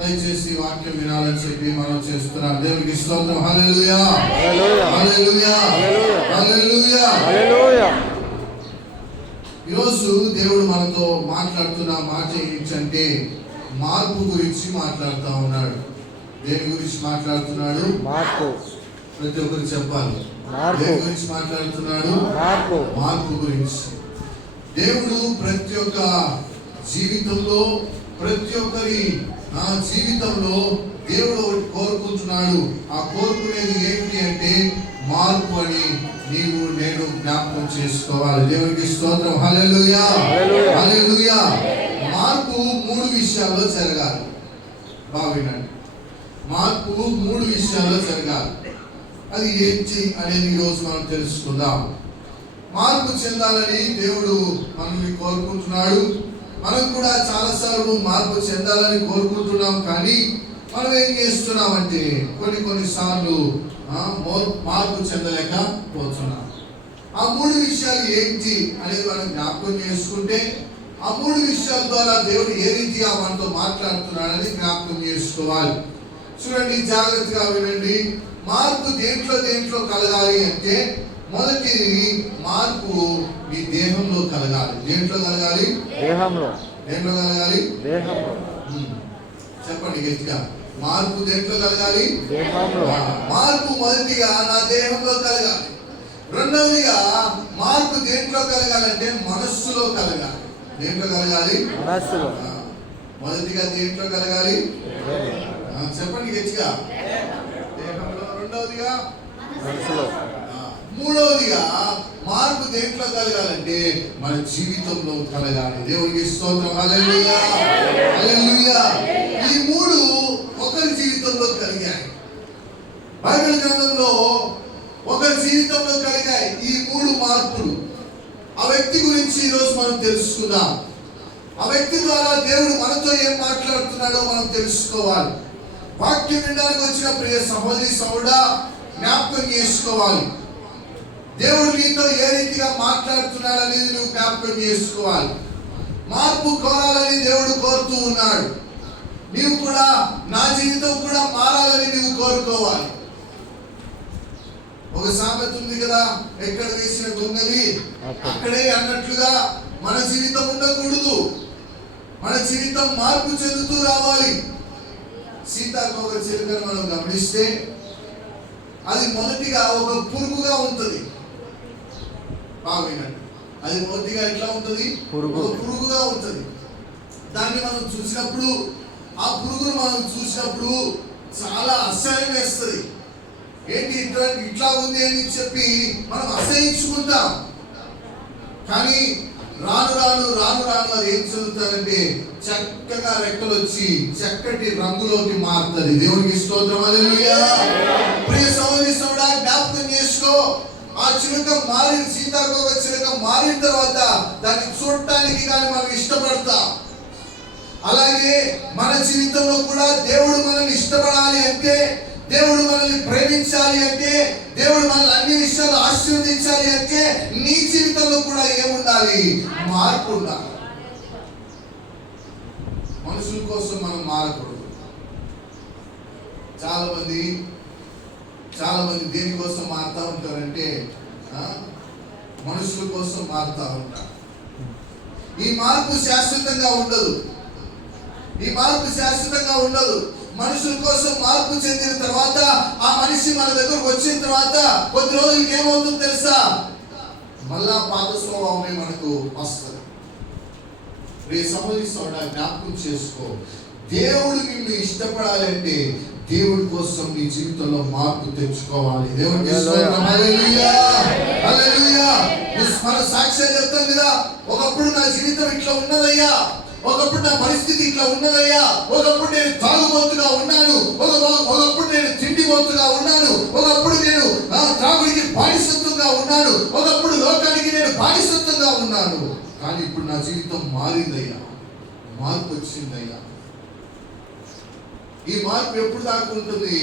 దయచేసి వాక్యం వినాలని చెప్పి మనం చేస్తున్నాం. దేవునికి స్తోత్రం. హల్లెలూయా హల్లెలూయా హల్లెలూయా హల్లెలూయా హల్లెలూయా. ఈరోజు దేవుడు మనతో మాట్లాడుతున్న మాట ఏంటంటే మార్పు గురించి మాట్లాడుతూ ఉన్నాడు. దేని గురించి మాట్లాడుతున్నాడు? మార్పు. ప్రతి ఒక్కరు చెప్పాలి. దేని గురించి మాట్లాడుతున్నాడు? మార్పు గురించి. దేవుడు ప్రతి ఒక్క జీవితంలో, ప్రతి ఒక్కరి జీవితంలో దేవుడు కోరుకుంటున్నాడు. ఆ కోరుకునేది ఏంటి అంటే మార్పు అని నీవు నేను జ్ఞాపకం చేసుకోవాలి. దేవునికి స్తోత్రం. హల్లెలూయా హల్లెలూయా. మార్పు 3 విషయాల్లో జరగాలి. బాగా వినండి. మార్పు 3 విషయాల్లో జరగాలి. అది ఏంటి అనేది ఈరోజు మనం తెలుసుకుందాం. మార్పు చెందాలని దేవుడు మనల్ని కోరుకుంటున్నాడు. మనం కూడా చాలాసార్లు మార్పు చెందాలని కోరుకుంటున్నాం. కానీ మనం ఏం చేస్తున్నామంటే కొన్నిసార్లు మార్పు చెందలేకపోతున్నాం. ఆ 3 విషయాలు ఏంటి అనేది మనం జ్ఞాపకం చేసుకుంటే, ఆ 3 విషయాల ద్వారా దేవుడు ఏ రీతిగా మనతో మాట్లాడుతున్నాడని జ్ఞాపకం చేసుకోవాలి. చూడండి, జాగ్రత్తగా వినండి. మార్పు దేంట్లో కలగాలి అంటే, మొదటిది మార్పు నీ దేహంలో కలగాలి. దేంట్లో కలగాలి? దేంట్లో కలగాలి. చెప్పండి గట్టిగా. మార్పు దేంట్లో కలగాలి? మార్పు మొదటిగా నా దేహంలో కలగాలి. రెండవదిగా మార్పు దేంట్లో కలగాలంటే మనస్సులో కలగాలి. దేంట్లో కలగాలి? మొదటిగా దేంట్లో కలగాలి? చెప్పండి గట్టిగా. దేహంలో. రెండవదిగా మనస్సులో. మూడవదిగా మార్పు దేంట్లో కలగాలంటే మన జీవితంలో కలగాలి. దేవునికి స్తోత్రం. హల్లెలూయా హల్లెలూయా. ఈ 3 ఒకరి జీవితంలో కలిగాయి. బైబిల్ గ్రంథంలో ఒకరి జీవితంలో కలిగాయి ఈ 3 మార్పులు. ఆ వ్యక్తి గురించి ఈరోజు మనం తెలుసుకుందాం. ఆ వ్యక్తి ద్వారా దేవుడు మనతో ఏం మాట్లాడుతున్నాడో మనం తెలుసుకోవాలి. వాక్యం వినడానికి వచ్చిన ప్రియ సహోదరి సహోదరుడా, జ్ఞాపకం చేసుకోవాలి. దేవుడు నీతో ఏ రీతిగా మాట్లాడుతున్నాడనేది నువ్వు జ్ఞాపకం చేసుకోవాలి. మార్పు కోరాలని దేవుడు కోరుతూ ఉన్నాడు. నీవు కూడా నా జీవితం కూడా మారాలని నీవు కోరుకోవాలి. ఒక సామెత ఉంది కదా, ఎక్కడ వేసిన గొంగలి అక్కడే అన్నట్లుగా మన జీవితం ఉండకూడదు. మన జీవితం మార్పు చెందుతూ రావాలి. సీతాకోక చిలుకను మనం గమనిస్తే అది మొదటిగా ఒక పురుగుగా ఉంటుంది. బాగుందండి. అది మొదటిగా ఎట్లా ఉంటుంది? పురుగుగా ఉంటుంది. దాన్ని మనం చూసినప్పుడు, ఆ పురుగును మనం చూసినప్పుడు చాలా అసహ్యం వేస్తుంది. ఏంటి ఇట్లా ఉంది అని చెప్పి మనం అసహించుకుంటాం. కానీ రాను రాను అది ఏం చదువుతారంటే చక్కగా రెక్కలు వచ్చి చక్కటి రంగులోకి మారుతుంది. దేవునికి స్తోత్రం. హల్లెలూయా. ప్రియ సహోదరి సహోదరుడా, జ్ఞాపకం చేసుకో. ఆ చిలుక మారిన, సీతాకోక చిలుక మారిన తర్వాత దాన్ని చూడటానికి కానీ మనం ఇష్టపడతాం. అలాగే మన జీవితంలో కూడా దేవుడు మనల్ని ఇష్టపడాలి అంటే, దేవుడు మనల్ని ప్రేమించాలి అంటే, దేవుడు మనల్ని అన్ని విషయాలు ఆశీర్వదించాలి అంటే నీ జీవితంలో కూడా ఏముండాలి? మార్పు ఉండాలి. మనుషుల కోసం మనం మారకూడదు. చాలా మంది దేనికోసం మారుతూ ఉంటారంటే మనుషుల కోసం మారుతూ ఉంటారు. ఈ మార్పు శాశ్వతంగా ఉండదు. మనుషుల కోసం మార్పు చెందిన తర్వాత ఆ మనిషి మన దగ్గరకు వచ్చిన తర్వాత కొద్ది రోజులకి ఏమవుతుందో తెలుసా? మళ్ళా పాత స్వభావమే మనకు వస్తుంది. సహోదరి సహోదరుడా, జ్ఞాపకం చేసుకో. దేవుడు నిన్ను ఇష్టపడాలంటే దేవుడి కోసం నీ జీవితంలో మార్పు తెచ్చుకోవాలి. దేవుడికి స్తోత్రం. హల్లెలూయా హల్లెలూయా. మన సాక్ష్యాలు చెప్తాం కదా, ఒకప్పుడు నా జీవితం ఇట్లా ఉన్నదయ్యా, ఒకప్పుడు నా పరిస్థితి ఇట్లా ఉన్నదయ్యా, ఒకప్పుడు నేను తాగుబోతుగా ఉన్నాను, ఒకప్పుడు నేను తిండిబోతుగా ఉన్నాను, ఒకప్పుడు నేను త్రాగుడికి బానిసత్వంగా ఉన్నాను, ఒకప్పుడు లోకానికి నేను బానిసత్వంగా ఉన్నాను. కానీ ఇప్పుడు నా జీవితం మారిందయ్యా, మార్పు వచ్చిందయ్యా. ఈ మార్పు ఎప్పుడు దాకా ఉంటుంది?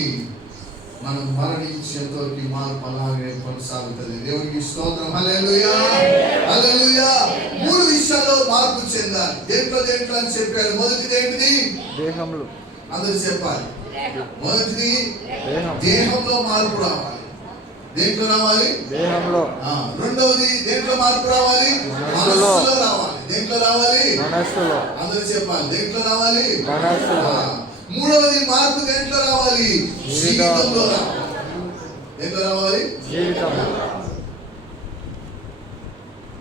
మనం మరణించేంతవరకు ఈ మార్పు అలాగే కొనసాగుతుంది. దేవునికి స్తోత్రం. హల్లెలూయా హల్లెలూయా. 3 విషయాల్లో మార్పు చెందాలి. దేంట్లో అని చెప్పాడు. మొదటిది ఏంటిది? అందరూ చెప్పాలి. మొదటిది దేహంలో మార్పు రావాలి. దేంట్లో రావాలి? దేహంలో. రెండవది దేంట్లో మార్పు రావాలి? మనస్సులో రావాలి. దేంట్లో రావాలి? మనస్సులో. అందరూ చెప్పాలి. దేంట్లో రావాలి? మనస్సులో. మూడవది మార్పు దేంట్లో రావాలి? జీవితంలో రావాలి. దేంట్లో రావాలి? జీవితంలో.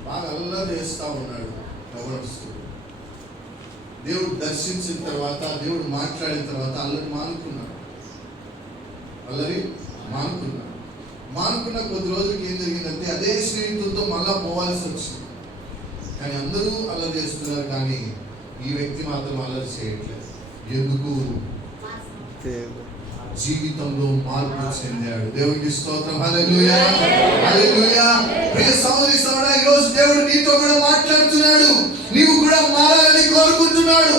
బాగా అల్లరి చేస్తా ఉన్నాడు యవ్వనస్తుడు. దేవుడు దర్శించిన తర్వాత, దేవుడు మాట్లాడిన తర్వాత అల్లరి మానుకున్నాడు. అల్లరి మానుకున్న కొద్ది రోజులకి ఏం జరిగిందంటే అదే స్నేహితులతో మళ్ళా పోవాల్సి వచ్చింది. కానీ అందరూ అల్లరి చేస్తున్నారు, కానీ ఈ వ్యక్తి మాత్రం అల్లరి చేయట్లేదు. ఎందుకు? జీవితంలో మార్పు చెందాడు. దేవునికి స్తోత్రం. హల్లెలూయా, హల్లెలూయా. ప్రియ సహోదరి సహోదరా, ఈ రోజు దేవుడు నీతో కూడా మాట్లాడుతున్నాడు. నీవు కూడా మారాలని కోరుకుంటున్నాడు.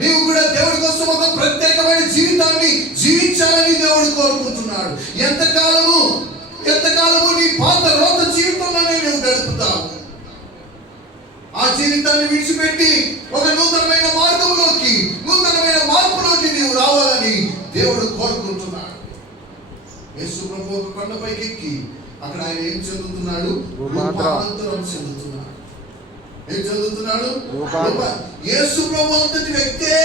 నీవు కూడా దేవుడి కోసం ఒక ప్రత్యేకమైన జీవితాన్ని జీవించాలని దేవుడు కోరుకుంటున్నాడు. ఎంతకాలము నీ పాత రోత జీవితంలోనే నువ్వు గడుపుతావు. ఆ జీవితాన్ని విడిచిపెట్టి ఒక నూతనమైన మార్గంలోకి, నూతనమైన మార్పులోకి నీవు రావాలని దేవుడు కోరుకుంటున్నాడు. యేసు ప్రభు ఒక కొండపైకి ఎక్కి అక్కడ ఆయన ఏం చదువుతున్నాడు? రూపాంతరం చెందుతున్నాడు. ఏం చదువుతున్నాడు? యేసు ప్రభు అంతటి వ్యక్తే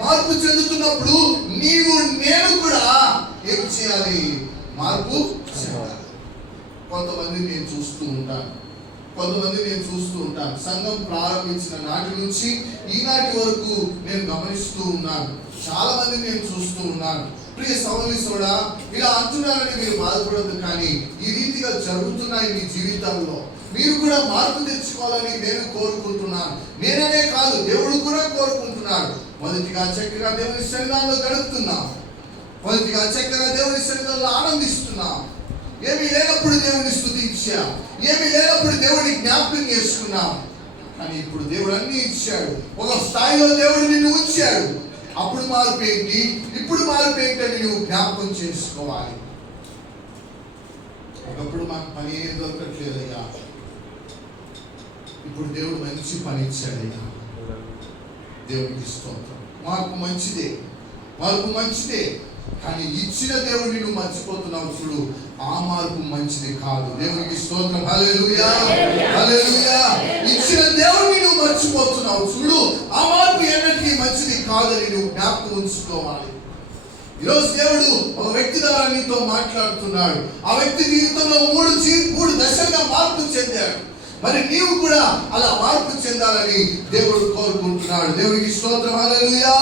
మార్పు చెందుతున్నప్పుడు నీవు నేను కూడా ఏం చేయాలి? మార్పు చెందాలి. కొంతమంది నేను చూస్తూ ఉంటాను. సంఘం ప్రారంభించిన నాటి నుంచి ఈనాటి వరకు నేను గమనిస్తూ ఉన్నాను. చాలా మంది నేను చూస్తూ ఉన్నాను. ప్రియ సహోదరి సోడా, ఇలా అంటున్నారని మీరు బాధపడద్దు, కానీ ఈ రీతిగా జరుగుతున్నాయి మీ జీవితాల్లో. మీరు కూడా మార్పు తెచ్చుకోవాలని నేను కోరుకుంటున్నాను. నేననే కాదు, దేవుడు కూడా కోరుకుంటున్నాడు. మొదటిగా చక్కగా దేవుని సన్నిధానంలో గడుపుతున్నాం. మొదటిగా చక్కగా దేవుని సన్నిధానంలో ఆనందిస్తున్నాం. ఏమీ లేనప్పుడు దేవుని స్తుతించాం. ఏమీ లేనప్పుడు దేవుడిని జ్ఞాపకం చేసుకున్నాం. కానీ ఇప్పుడు దేవుడు అన్ని ఇచ్చాడు. ఒక స్థాయిలో దేవుడు నిన్ను ఉంచాడు. అప్పుడు మార్పు ఏంటి, ఇప్పుడు మార్పు ఏంటి అని నువ్వు జ్ఞాపకం చేసుకోవాలి. ఒకప్పుడు మాకు పని ఏం దొరకట్లేదయ్యా, ఇప్పుడు దేవుడు మంచి పని ఇచ్చాడయ్యా. దేవుడికి స్తోత్రం. మార్పు మంచిదే, కానీ ఇచ్చిన దేవుడిని నువ్వు మర్చిపోతున్నావు చూడు, ఆ మార్పు మంచిది కాదు. దేవునికి స్తోత్రం. హల్లెలూయా, హల్లెలూయా. ఇచ్చిన దేవుడిని నువ్వు మర్చిపోతున్నావు చూడు, ఆ మార్పు ఎన్నటికీ మంచిది కాదని నువ్వు జ్ఞాపకం ఉంచుకోవాలి. ఈరోజు దేవుడు ఒక వ్యక్తి ద్వారా నీతో మాట్లాడుతున్నాడు. ఆ వ్యక్తి జీవితంలో మూడు దశలుగా మార్పు చెందాడు. మరి నీవు కూడా అలా మార్పు చెందాలని దేవుడు కోరుకుంటున్నాడు. దేవునికి స్తోత్రం. హల్లెలూయా.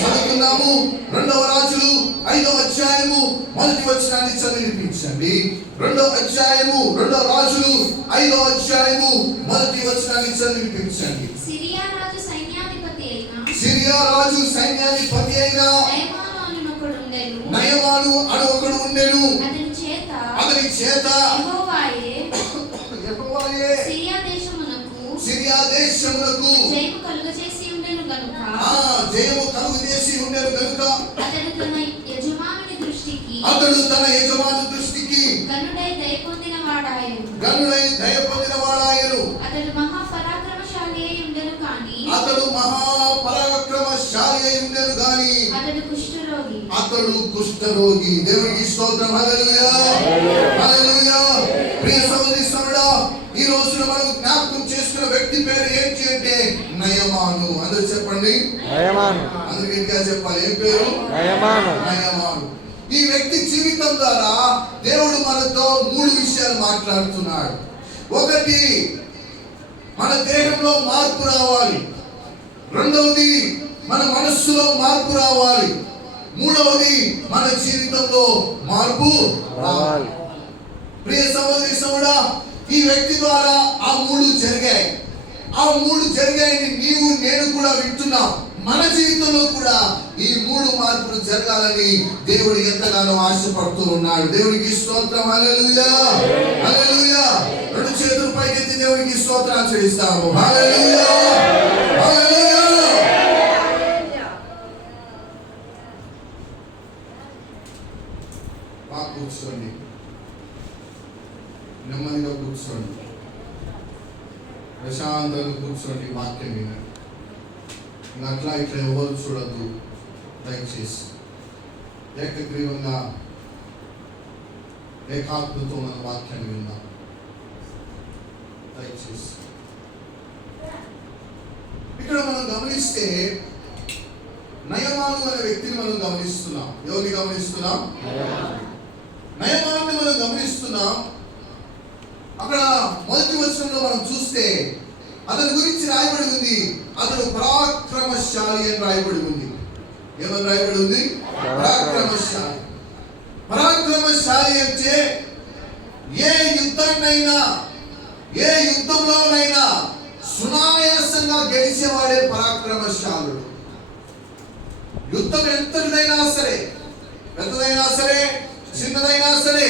చదువుతున్నాము 2వ రాజులు 5వ అధ్యాయము 1వ వచనాన్ని చదివించండి. 2వ రాజులు 5వ అధ్యాయము 1వ వచనాన్ని చదివించండి. సిరియా రాజు సైన్యాధిపతి అయిన నయమాను అను ఒకడు ఉండెను. అతని చేత సిరియా దేశమునకు జయము కలుగజేసి ఉండెను గనుక అతడు తన యజమాని దృష్టికి గనుడై దయ పొందిన వాడాయను. అతడు మహాపరాక్రమశాలి అయి ఉండెను గాని అతడు కుష్ఠరోగి. దేవునికి స్తోత్రం. హల్లెలూయా, హల్లెలూయా. ప్రియ సహోదరి సహోదరుడా, ఈ రోజున మనం జ్ఞాపకం చేసుకున్న వ్యక్తి పేరు ఏంటి అంటే నయమాను. అందరూ చెప్పండి, నయమాను. అందరూ గట్టిగా చెప్పాలి. ఏం పేరు? నయమాను. ఈ వ్యక్తి జీవితం ద్వారా దేవుడు మనతో 3 విషయాలు మాట్లాడుతున్నాడు. ఒకటి, మన దేహంలో మార్పు రావాలి. రెండవది, మన మనస్సులో మార్పు రావాలి. మూడవది, మన జీవితంలో మార్పు రావాలి. ప్రియ సహోదరి సహోదరుడా, ఈ వ్యక్తి ద్వారా ఆ 3 జరిగాయి. ఆ 3 జరిగాయని నీవు నేను కూడా వింటున్నాం. మన జీవితంలో కూడా ఈ 3 మార్పులు జరగాలని దేవుడు ఎంతగానో ఆశపడుతూ ఉన్నాడు. దేవునికి స్తోత్రం. హల్లెలూయా, హల్లెలూయా. 2 చేతులు పైకెత్తి దేవునికి స్తోత్రాలు చెల్లిస్తాము. హల్లెలూయా, హల్లెలూయా. కూర్చోండి, నెమ్మదిగా కూర్చోండి, ప్రశాంతంగా కూర్చోండి. వాక్యం వినండి. అట్లా ఇట్లా ఎవరు చూడద్దు. దయచేసి ఏకగ్రీవంగా ఏకాత్మతో మన వాక్యాన్ని విందాం. దయచేసి ఇక్కడ మనం గమనిస్తే నయమాను అనే వ్యక్తిని మనం గమనిస్తున్నాం. ఎవరిని గమనిస్తున్నాం? నయమాన్ని మనం గమనిస్తున్నాం. అక్కడ మొదటి వచనంలో మనం చూస్తే అతని గురించి రాయబడి ఉంది, అతడు పరాక్రమశాలి అని రాయబడి ఉంది. ఏమని రాయబడి ఉంది? పరాక్రమశాలి. పరాక్రమశాలి అంటే ఏ యుద్ధాన్నైనా, ఏ యుద్ధంలోనైనా సునాయాసంగా గెలిచేవాడే పరాక్రమశాలుడు. యుద్ధం ఎంతదైనా సరే, పెద్దదైనా సరే, చిన్నదైనా సరే,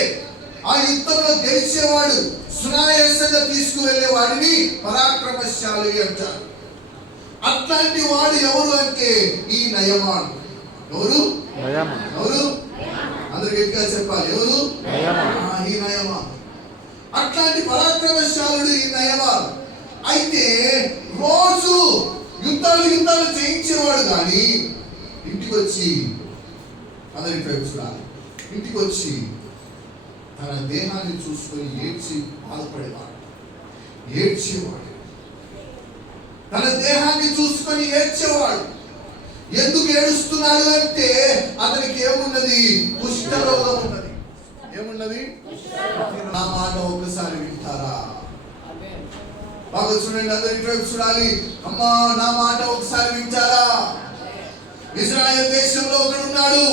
ఆ యుద్ధంలో గెలిచేవాడు, సునాయాసంగా తీసుకువెళ్ళే వాడిని పరాక్రమశాలి అంటారు. అట్లాంటి వాడు ఎవరు అంటే ఈ నయమాను. ఎవరు? ఎవరు? అందరు గట్టిగా చెప్పాలి. ఎవరు? ఈ నయమాను. అట్లాంటి పరాక్రమశాలుడు ఈ నయమాను. అయితే రోజు యుద్ధాలు చేయించేవాడు కానీ ఇంటికి వచ్చి, అందరి చూడాలి, ఇంటికి వచ్చి తన దేహాన్ని చూసుకొని ఏడ్చి బాధపడేవాడు, ఏడ్చేవాడు. తన దేహాన్ని చూసుకొని ఏడ్చేవాడు. ఎందుకు ఏడుస్తున్నాడు అంటే అతనికి ఏమున్నది? కుష్ఠరోగం ఉన్నది. ఏమున్నది? నా మాట ఒక్కసారి వింటారా? బాగా చూడండి, అందరి చూడాలి. అమ్మా నా మాట ఒకసారి వింటారా? ఇజ్రాయెల్ దేశంలో ఒకడున్నాడు,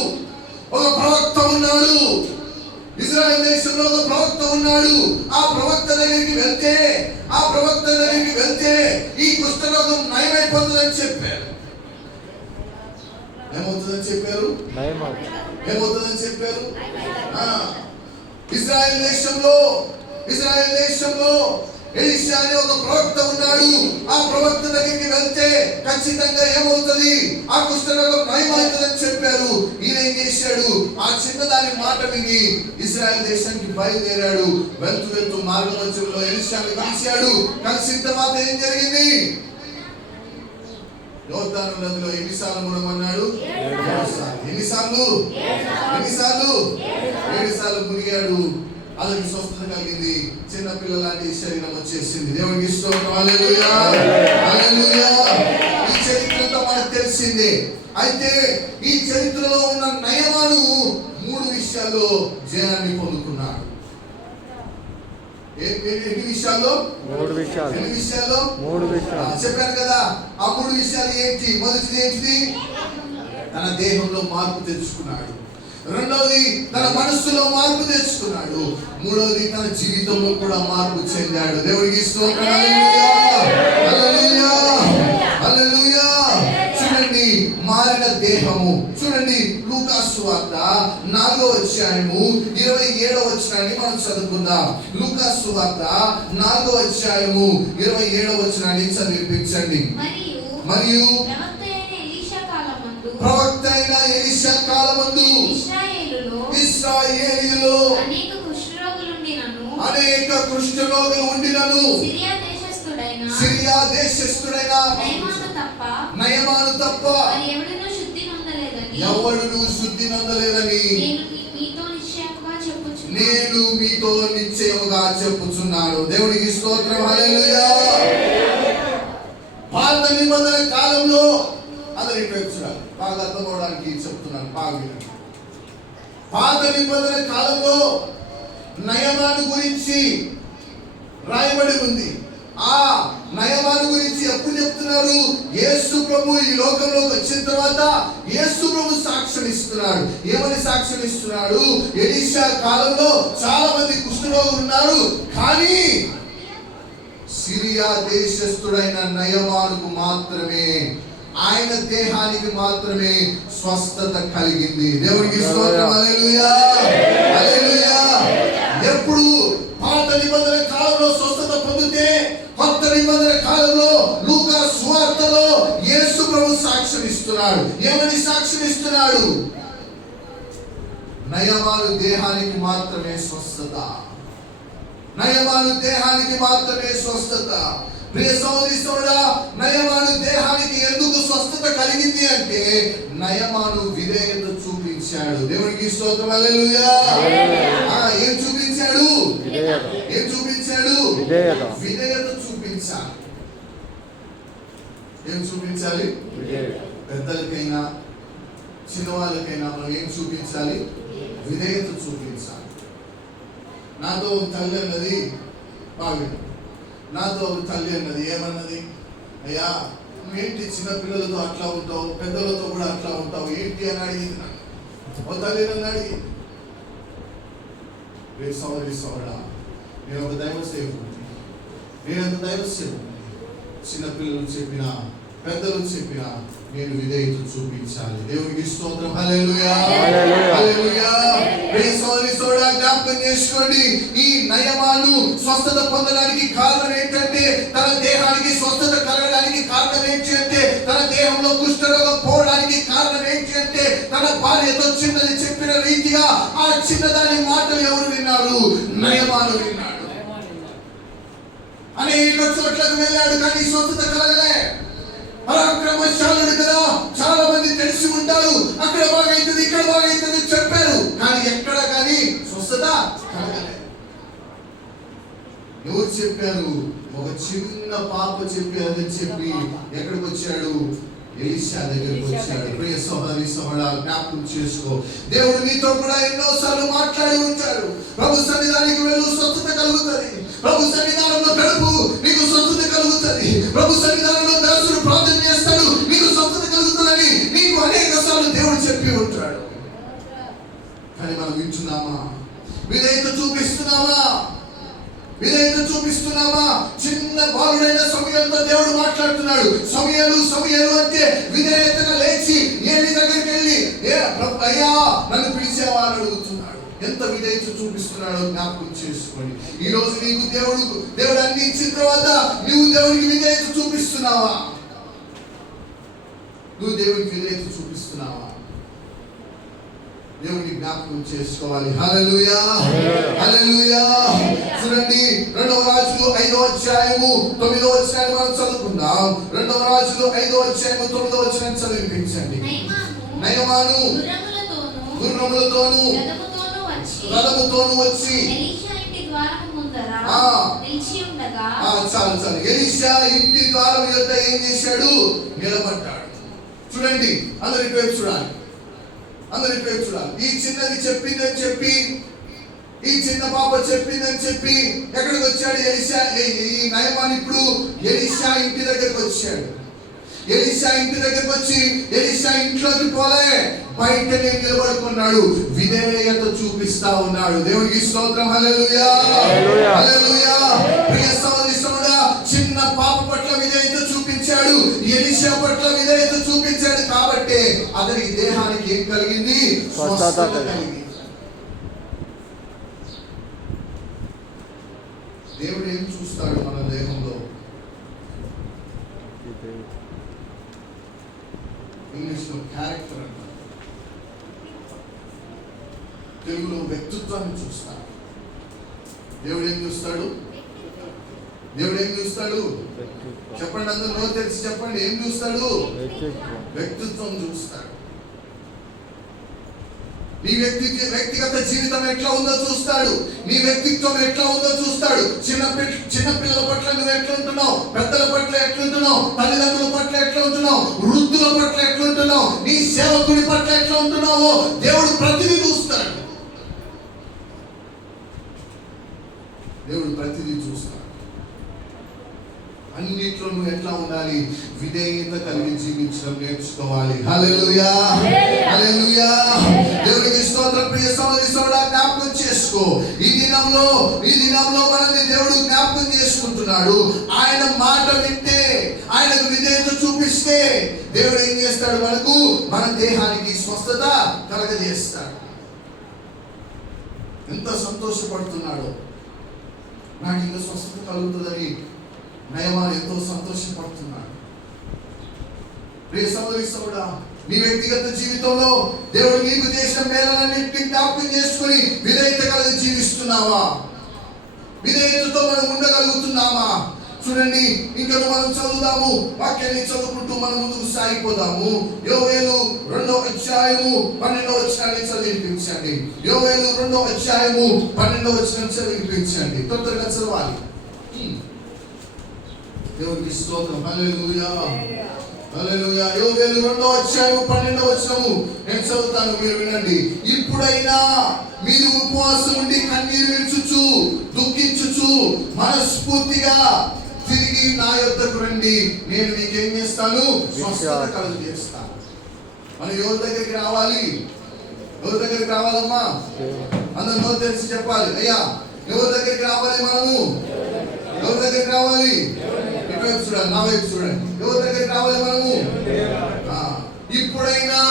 ఒక ప్రవక్త ఉన్నాడు. ఇజ్రాయెల్ దేశంలో ఒక ప్రవక్త ఉన్నాడు. ఆ ప్రవక్త దగ్గరికి వెళ్తే ఈ కుష్ఠరోగం నయమైపోతుందని చెప్పారు. ఏమవుతుందని చెప్పారు? ఏమవుతుందని చెప్పారు? ఇజ్రాయెల్ దేశంలో ఎలీషా అనే ఒక ప్రవక్త ఉన్నాడు. ఆ ప్రవక్త దగ్గరికి వెళ్తే ఖచ్చితంగా ఏమవుతుంది? ఆ కుష్ఠరోగం నయమవుతుందని చెప్పారు. ఈయన ఏం చేశాడు? ఆ చిన్నదాని మాట విని ఇజ్రాయెల్ దేశానికి బయలుదేరాడు. వెళ్తూ మార్గ మధ్యలో ఎలీషాని కలిశాడు. కలిసిన తర్వాత ఏం జరిగింది? యోర్దాను నదిలో ఎన్నిసార్లు మునగమన్నాడు? ఎన్నిసార్లు? 7 సార్లు మునిగాడు. అతనికి స్వస్థత కలిగింది. చిన్న పిల్లలాంటి శరీరం వచ్చేసింది. దేవునికి స్తోత్రం. హల్లెలూయా, హల్లెలూయా. ఈ చరిత్ర మనకు తెలిసిందే. అయితే ఈ చరిత్రలో ఉన్న నయమాను 3 విషయాల్లో జయాన్ని పొందుకున్నాడు. ఎన్ని విషయాల్లో? 3 విషయాలు. ఎన్ని విషయాల్లో? 3 విషయాలు చెప్పాను కదా. ఆ 3 విషయాలు ఏంటి? మొదటిది ఏంటిది? తన దేహంలో మార్పు తెచ్చుకున్నాడు. రెండవది తన మనస్సులో మార్పు తెచ్చుకున్నాడు. మూడవది తన జీవితంలో కూడా మార్పు చెందాడు. దేవుడికి స్తోత్రం. హల్లెలూయా, హల్లెలూయా, హల్లెలూయా. చూడండి, మారిన దేహము. చూడండి, లూకా సువార్త 4వ అధ్యాయము 27వ వచనాన్ని మనం చదువుకుందాం. లూకా సువార్త 4వ అధ్యాయము 27వ వచనాన్ని చదివించండి. మరియు ప్రవక్త అయిన ఎలీషా కాలమందు ఇశ్రాయేలులో అనేక కుష్ఠరోగులు ఉండినను సిరియా దేశస్థుడైన నయమాను తప్ప ఎవడును శుద్ధి నొందలేదని నేను మీతో నిశ్చయముగా చెప్పుచున్నాను. దేవునికి స్తోత్రం. హల్లెలూయా. పాత నిబంధన కాలంలో అందరి చూడాలి, బాగా అర్థం అవడానికి చెప్తున్నాను. బాగా పాత నిబంధన కాలంలో నయమాను గురించి రాయబడి ఉంది. ఆ నయమాను గురించి ఎప్పుడు చెప్తున్నారు? యేసు ప్రభు ఈ లోకంలోకి వచ్చిన తర్వాత యేసు ప్రభు సాక్ష్యం ఇస్తున్నాడు. ఏమని సాక్ష్యం ఇస్తున్నాడు? ఎలీషా కాలంలో చాలా మంది కుష్ఠరోగులు ఉన్నారు, కానీ సిరియా దేశస్థుడైన నయమానుకు మాత్రమే, ఆయన దేహానికి మాత్రమే స్వస్థత కలిగింది. దేవునికి స్తోత్రం. హల్లెలూయా, హల్లెలూయా. ఎప్పుడు పాత నిబంధన కాలంలో స్వస్థత పొందితే, కొత్త నిబంధన కాలంలో లూకా సువార్తలో యేసు ప్రభు సాక్ష్యం ఇస్తున్నాడు. ఏమని సాక్ష్యం ఇస్తున్నాడు? నయమాను దేహానికి మాత్రమే స్వస్థత, నయమాను దేహానికి మాత్రమే స్వస్థత. ప్రియ సహోదరి సోదరా, నయమాను దేహానికి ఎందుకు స్వస్థత కలిగింది అంటే నయమాను విధేయత చూపించాడు. దేవునికి స్తోత్రం, హల్లెలూయా. ఏం చూపించాడు? ఏం చూపించాడు? విధేయత చూపించాలి. ఏం చూపించాలి? పెద్దలకైనా చిన్నవాళ్ళకైనా మనం ఏం చూపించాలి? విధేయత చూపించాలి. నాతో ఒక తల్లి అన్నది, నాతో ఒక తల్లి అన్నది, ఏమన్నది? అయ్యా ఏంటి చిన్న పిల్లలతో అట్లా ఉంటావు, పెద్దలతో కూడా అట్లా ఉంటావు ఏంటి అని అడిగింది. ఓ తల్లి నన్ను అడిగింది. రేపు సోదరి సోదరా, నేను ఒక దైవ సేవకుడిని, నేను ఒక దైవ సేవకుడిని. చిన్నపిల్లలు చెప్పినా పెద్దలు చెప్పినా నేను విధేయత చూపించాలి. దేవునికి స్తోత్రం, హల్లెలూయా, హల్లెలూయా. ప్రియ సోదరి సోదరా, జ్ఞాపకం చేసుకోండి, ఈ నయమాను స్వస్థత పొందడానికి కారణం ఏంటంటే, తన దేహానికి స్వస్థత కలగడానికి కారణం ఏంటి అంటే, తన దేహంలో కుష్ఠరోగం పోవడానికి కారణం ఏంటి అంటే, తన భార్యతో చిన్నది చెప్పిన రీతిగా ఆ చిన్నదాని మాటలు ఎవరు విన్నారు? నయమాను విన్నాడు. అనేక చోట్లకు వెళ్ళాడు కానీ స్వస్థత కలగలే. పరాక్రమశాలుడు కదా, చాలా మంది తెలిసి ఉంటారు, అక్కడ బాగైతుంది ఇక్కడ బాగైతుంది చెప్పారు, కానీ ఎక్కడ కానీ స్వస్థత కలగలే. ఎవరు చెప్పారు? ఒక చిన్న పాప చెప్పారని చెప్పి ఎక్కడికి వచ్చాడు? ఎలీషా దగ్గరికి వచ్చాడు. ప్రియ సహోదరి సహోదరా, జ్ఞాపకం చేసుకో, దేవుడు నీతో కూడా ఎన్నోసార్లు మాట్లాడి ఉంటాడు. ప్రభు సన్నిధానికి వెళ్ళు, స్వస్థత కలుగుతుంది. ప్రభు సన్నిధానంలో గడుపు, నీకు స్వస్థత కలుగుతుంది. ప్రభు సన్నిధానంలో దాసుడు ప్రార్థన చేస్తాడు, నీకు స్వస్థత కలుగుతుందని నీకు అనేక సార్లు దేవుడు చెప్పి ఉంటాడు. కానీ మనం వింటున్నామా? విధేయత చూపిస్తున్నామా? విధేయత చూపిస్తున్నామా? చిన్న బాలుడైన సమూయేలుతో దేవుడు మాట్లాడుతున్నాడు. సమూయేలు అంటే విధేయతగా లేచి ఏలి దగ్గరికి వెళ్ళి, అయ్యా నన్ను పిలిచేవా అని అడుగుతున్నాడు. ఎంత విధేయత చూపిస్తున్నాడో జ్ఞాపకం చేసుకోండి. ఈ రోజు నీకు దేవుడు అన్ని ఇచ్చిన తర్వాత నువ్వు దేవుడికి విధేయత చూపిస్తున్నావా? నువ్వు దేవుడికి విధేయత చూపిస్తున్నావా? దేవుని జ్ఞాపకం చేసుకోవాలి. హల్లెలూయా, హల్లెలూయా. చూడండి, 2వ రాజులు 5వ అధ్యాయము 9వ వచనాన్ని మనం చదువుకుందాం. 2వ రాజులు 5వ అధ్యాయము 9వ వచనాన్ని చదివించండి. నయమాను గుర్రములతోను రథముతోను వచ్చి చాలు ఎలీషా ఇంటి ద్వారం యొద్ద ఏం చేశాడు? నిలబడ్డాడు. చూడండి, అందరి వైపు చూడాలి. ఈ చిన్నది చెప్పిందని చెప్పి, ఈ చిన్న పాప చెప్పిందని చెప్పి ఎక్కడికి వచ్చాడు? ఎలీషా. ఈ నయమాను ఇప్పుడు ఎలీషా ఇంటి దగ్గరికి వచ్చాడు. ఎలీషా ఇంటి దగ్గరికి వచ్చి ఎలీషా ఇంట్లోకి పోలే, బయటనే నిలబడుకున్నాడు, విధేయత చూపిస్తా ఉన్నాడు. దేవునికి స్తోత్రం, హల్లెలూయా, హల్లెలూయా. ప్రియ సహోదరి సహోదరా, చిన్న పాప పట్ల విధేయత చూపించాడు, ఎలీషా పట్ల విధేయత చూపించాడు. కాబట్టి అతనికి దేహానికి ఏం కలిగింది? స్వస్థత కలిగింది. దేవుడు ఏం చూస్తాడు మన దేహంలో? ఇంగ్లీష్ లో క్యారెక్టర్ అంటారు, తెలుగులో వ్యక్తిత్వాన్ని చూస్తాడు. దేవుడు ఏం చూస్తాడు? చెప్పండి, అందరూ నోరు తెలిసి చెప్పండి. ఏం చూస్తాడు? వ్యక్తిత్వం చూస్తాడు. నీ వ్యక్తిగత జీవితం ఎట్లా ఉందో చూస్తాడు. నీ వ్యక్తిత్వం ఎట్లా ఉందో చూస్తాడు. చిన్న పిల్లల పట్ల నువ్వు ఎట్లా ఉంటున్నావు, పెద్దల పట్ల ఎట్లుంటున్నావు, తల్లిదండ్రుల పట్ల ఎట్లా ఉంటున్నావు, వృద్ధుల పట్ల ఎట్లుంటున్నావు, నీ సేవకుడి పట్ల ఎట్లా ఉంటున్నావో దేవుడు ప్రతిదీ చూస్తాడు. అన్నిట్లో నువ్వు ఎట్లా ఉండాలి? విధేయత కలిగి జీవించడం నేర్చుకోవాలి. హల్లెలూయా, హల్లెలూయా. దేవునికి స్తోత్రం. ప్రియ సహోదరి సహోదరుడా, జ్ఞాపకం చేసుకో, ఈ దినంలో మనల్ని దేవుడు జ్ఞాపకం చేసుకుంటున్నాడు. ఆయన మాట వింటే, ఆయనకు విధేయత చూపిస్తే దేవుడు ఏం చేస్తాడు? మన దేహానికి స్వస్థత కలగజేస్తాడు. ఎంత సంతోషపడుతున్నాడో, నాకు ఇంకా స్వస్థత కలుగుతుందని నయమాను ఎంతో సంతోషపడుతున్నాడు. ప్రియ సహోదరి సహోదరుడా, నీ వ్యక్తిగత జీవితంలో దేవుడు నీకు చేసిన మేలన్నింటినీ జ్ఞాపకం చేసుకుని విధేయత కలిగి జీవిస్తున్నావా? విధేయతతో మనం ఉండగలుగుతున్నామా? చూడండి, ఇంకా మనం చదువుదాము, వాక్యాన్ని చదువుకుంటూ మనం ముందుకు సాగిపోదాము. యోవేలు 2వ అధ్యాయము 12వ వచనాన్ని చదివించండి. యోవేలు 2వ అధ్యాయము 12వ వచనం చదివించండి. తొందరగా చదవాలి. దేవునికి స్తోత్రం. హల్లెలూయా, హల్లెలూయా. యోవేలు 2వ అధ్యాయము 12వ వచనము నేను చదువుతాను, మీరు వినండి. ఇప్పుడైనా మీరు ఉపవాసం ఉండి కన్నీరు విడుచుచు దుఃఖించుచు మనస్ఫూర్తిగా తిరిగి నా యొద్దకు రండి, నేను మీకేం చేస్తాను? స్వస్థత కలుగజేస్తాను. మనం ఎవరి దగ్గరికి రావాలి? ఎవరి దగ్గరికి రావాలమ్మా? అందరూ నోరు తెలిసి చెప్పాలి. అయ్యా, ఎవరి దగ్గరికి రావాలి? మనము ఎవరి దగ్గరికి రావాలి? ఇటువైపు చూడండి, నా వైపు చూడండి. ఎవరి దగ్గరికి రావాలి మనము? ఇప్పుడైనా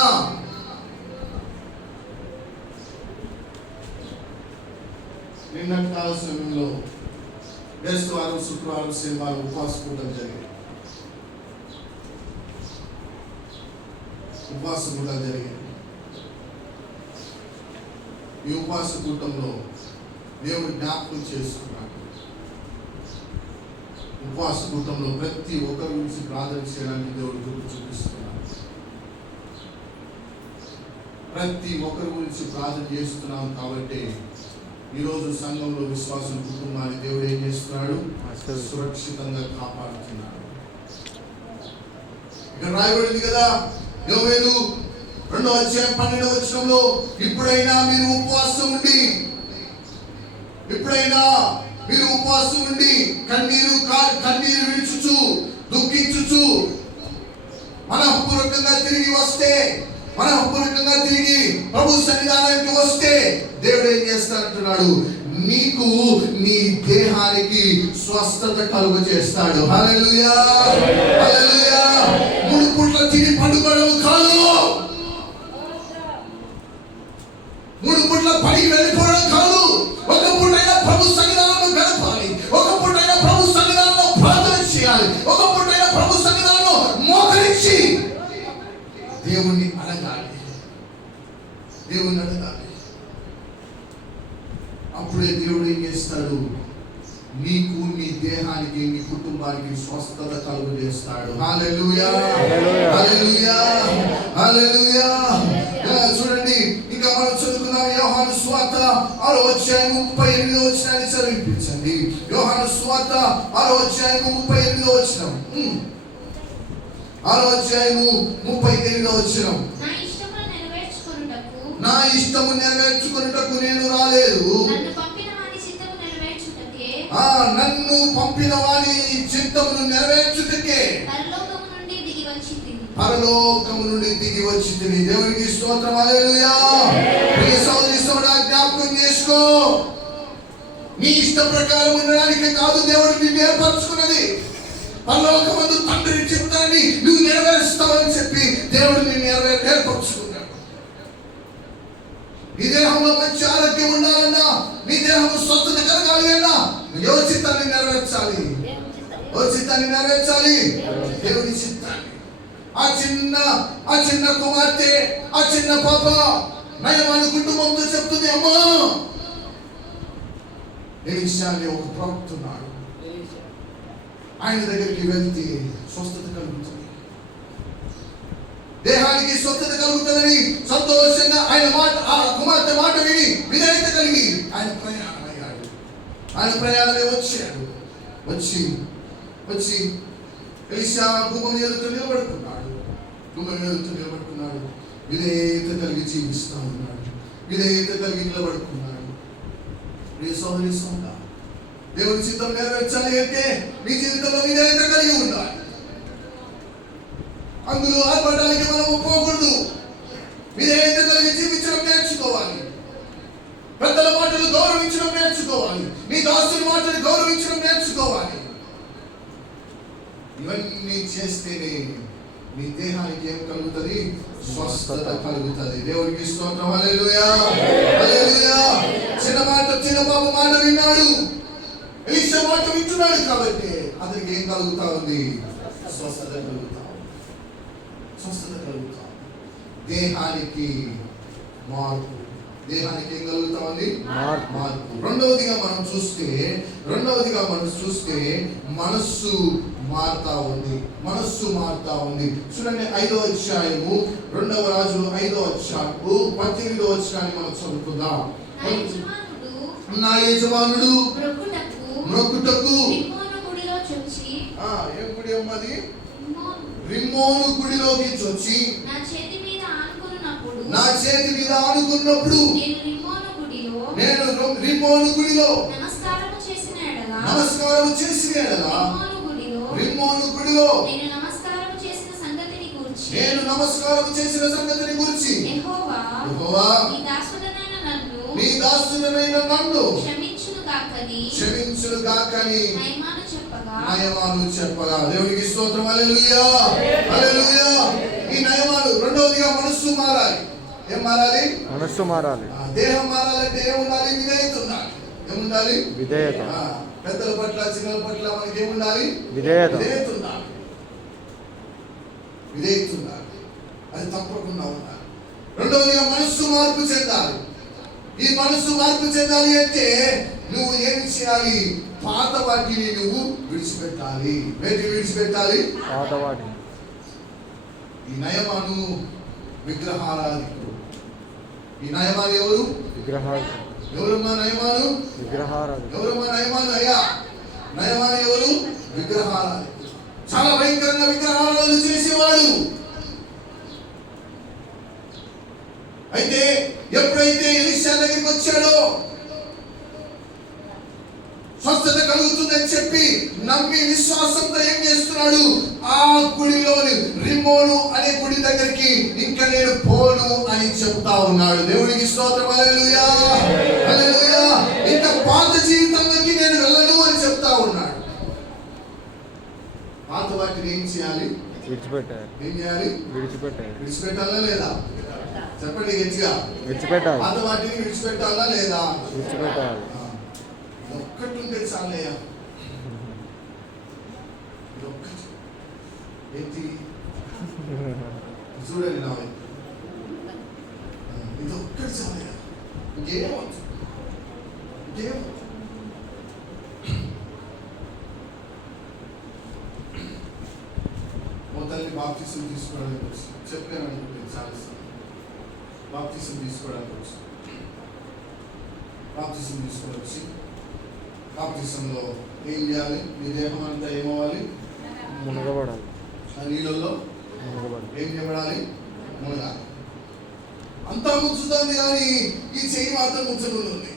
నిన్నటి కాల సమయంలో బేస్తవారం, శుక్రవారం, శనివారం ఉపవాస కూటం జరిగింది. ఉపవాస కూటం జరిగింది. ఈ ఉపవాస కూటంలో దేవుడు జ్ఞాపకం చేసుకున్నాడు. ఉపవాస కూటంలో ప్రతి ఒక్కరి గురించి ప్రార్థన చేయడానికి దేవుడు కృప చూపిస్తున్నాడు. ప్రతి ఒక్కరి గురించి ప్రార్థన చేస్తున్నాం కాబట్టి ఈరోజు సంఘంలో విశ్వాసం కుటుంబాన్ని దేవుడు ఏం చేస్తున్నాడు? సురక్షితంగా కాపాడుతున్నాడు. ఇక్కడ రాయబడింది కదా, యోవేలు 2వ అధ్యాయం 12వ వచనంలో, ఇప్పుడైనా మీరు ఉపవాసం ఉండి, ఇప్పుడైనా మీరు ఉపవాసం ఉండి కన్నీరు విడుచుచు దుఃఖించుచు మనఃపూర్వకంగా తిరిగి వస్తే, మనఃపూర్వకంగా తిరిగి ప్రభు సన్నిధానానికి వస్తే దేవుడు ఏం చేస్తాడంటున్నాడు? నీకు నీ దేహానికి స్వస్థత కలుగజేస్తాడు. హల్లెలూయా, హల్లెలూయా. 3 పూట్ల తిని పండుకోవడం కాదు, 3 పూట్ల పనికి వెళ్ళిపోవడం కాదు. ఒక పూటైనా ప్రభు సన్నిధానంలో గడపాలి, ఒక పూటైనా ప్రభు సన్నిధానంలో ప్రార్థన చేయాలి, ఒక పూటైనా ప్రభు సన్నిధానంలో మోకరించి దేవుణ్ణి అడగాలి, దేవుణ్ణి అడగాలి. అప్పుడే దేవుడు ఏం చేస్తాడు? నీకు, నీ దేహానికి, నీ కుటుంబానికి స్వస్థత కలుగజేస్తాడు. హల్లెలూయా, హల్లెలూయా, హల్లెలూయా. చూడండి, ఇంకా మనం చదువుకున్నాం. యోహాను సువార్త 6వ అధ్యాయము 38వ వచనాన్ని చదివించండి. యోహాను సువార్త 6వ అధ్యాయము 38వ వచనం. 6వ అధ్యాయము 38వ వచనం. నా ఇష్టము నెరవేర్చుకొనుటకు నేను రాలేదు, నన్ను పంపిన వాని చిత్తమును నెరవేర్చుటకే పరలోకము నుండి దిగి వచ్చింది. దేవునికి స్తోత్రం. హల్లెలూయా. ప్రియ సోదరి సోదరా, జ్ఞాపకం చేసుకో, నీ ఇష్ట ప్రకారం ఉండడానికి కాదు దేవుడు నిన్ను ఏర్పరచుకున్నది. పరలోకమందు తండ్రి చిత్తాన్ని నువ్వు నెరవేరుస్తావని చెప్పి దేవుడు నిన్ను ఏర్పరచుకున్నాడు. నీ దేహంలో మంచి ఆరోగ్యం ఉండాలన్నా, నీ దేహంలో స్వస్థత కలగాలి అన్నా, ఎవరి చిత్తాన్ని నెరవేర్చాలి? ఎవరి చిత్తాన్ని నెరవేర్చాలి? దేవుని చిత్తాన్ని. ఆ చిన్న కుమార్తె, ఆ చిన్న పాప నయమాను కుటుంబంతో చెప్తుంది, అమ్మా ఎలీషా అనే ఒక ప్రవక్త ఉన్నాడు, ఆయన దగ్గరికి వెళ్తే స్వస్థత కలుగుతుంది, దేహానికి స్వస్థత కలుగుతుందని సంతోషంగా ఆయన మాట, ఆ కుమార్తె మాట విని విధేయత కలిగి ఆయన ప్రయాణమయ్యాడు. ఆయన ప్రయాణమే వచ్చాడు. వచ్చి ఎలీషా గుమ్మం ఎదుట నిలబడుకున్నాడు. విధేయత కలిగి జీవిస్తా ఉన్నాడు, విధేయత కలిగి నిలబడుకున్నాడు. ప్రియ సోదరి సోదరా, దేవుని చిత్తం నెరవేర్చాలి అంటే మీ జీవితంలో విధేయత కలిగి ఉండాలి. అందులో ఆర్పడానికి మనం ఒప్పుకోకూడదు. విధేయత కలిగి జీవించడం నేర్చుకోవాలి. పెద్దల మాటలు గౌరవించడం నేర్చుకోవాలి. నీ దాసుని మాటలు గౌరవించడం నేర్చుకోవాలి. ఇవన్నీ చేస్తేనే నీ దేహానికి ఏం కలుగుతుంది? స్వస్థత కలుగుతుంది. దేవునికి స్తోత్రం. హల్లెలూయా, హల్లెలూయా. చిన్న బాబు మాట విన్నాడు, ఎలీషా మాట వింటున్నాడు కాబట్టి అతనికి ఏం కలుగుతా ఉంది? స్వస్థత కలుగుతా, స్వస్థత కలుగుతా. దేహానికి మార్పు, దేహానికి ఏం కలుగుతా ఉంది? మార్పు. రెండవదిగా మనం చూస్తే మనస్సు మారుతా ఉంది. చూడండి 5వ అధ్యాయము 2వ రాజులు 5వ అధ్యాయము 18వ వచనాన్ని మనం చదువుకుందాం. నా యజమానుడు మ్రొక్కుటకు ఏం గుడి అమ్మది? రిమ్మోను గుడిలోకి చొచ్చి నా చేతి మీద ఆనుకున్నప్పుడు నేను రిమ్మోను గుడిలో నమస్కారము చేసిన ఎడల రిమ్మోను గుడిలో నేను నమస్కారము చేసిన సంగతిని గురించి యెహోవా నీ దాసుడనైన నన్ను క్షమించును గాకని నయమాను చెప్పగా. దేవునికి స్తోత్రం. హల్లెలూయా, హల్లెలూయా. ఈ నయమాను రెండవదిగా మనస్సు మారాలి. ఏం మారాలి? మనస్సు మారాలి. దేహం మారాలంటే ఏముండాలి? విధేయత ఉండాలి. ఏముండాలి? విధేయత. పెద్దల పట్ల చిన్నల పట్ల మనకి ఏముండాలి? విధేయత ఉండాలి. అది తప్పకుండా ఉండాలి. రెండవదిగా మనస్సు మార్పు చెందాలి. ఈ మనస్సు మార్పు చెందాలి అంటే నువ్వు ఏమి చేయాలి? పాత వాటిని నువ్వు విడిచిపెట్టాలి. విడిచిపెట్టాలి పాత వాటిని. ఈ నయమాను విగ్రహారాధికుడు. ఈ నయమాను ఎవరు? ఎవరమ్మా నయమాను? ఎవరమ్మా నయమాను? అయ్యా నయమాను ఎవరు? విగ్రహారాధికుడు. చాలా భయంకరంగా విగ్రహారాధన చేసేవాడు. అయితే ఎప్పుడైతే ఎలీషా దగ్గరికి వచ్చాడో స్వస్థత కలుగుతుందని చెప్పి నమ్మి విశ్వాసంతో ఏం చేస్తున్నాడు? ఆ గుడిలోని రిమ్మోను అనే గుడి దగ్గరికి ఇంకా నేను పోను అని చెప్తా ఉన్నాడు. దేవునికి స్తోత్రం. హల్లెలూయా, హల్లెలూయా. ఇంకా పాత జీవితంలోకి నేను వెళ్ళను అని చెప్తా ఉన్నాడు. పాత వాటిని ఏం చేయాలి? విడిచిపెట్టాలా లేదా? చెప్పండి గట్టిగా. విడిచిపెట్టాలి. పాత వాటిని విడిచిపెట్టాలా లేదా? విడిచిపెట్టాలి. ఒక్కటి ఉంటే చాలయ్యా. ఏంటి చూడండి నా ఇది ఒక్కటి చాలయ్యా. ఇంకేమవుతుంది? తల్లి బాప్తిసం తీసుకోవడానికి వచ్చి చెప్పాను చాలా బాప్తిసం తీసుకోవడానికి వచ్చి బాప్తిసంలో ఏం చేయాలి? నీ దేహం అంతా ఏమవ్వాలి? మునగబడాలి. ఆ నీళ్ళల్లో ఏం చేయబడాలి? మునగాలి. అంతా ముంచుతుంది కానీ ఈ చెయ్యి మాత్రం ముంచకుండా ఉంది.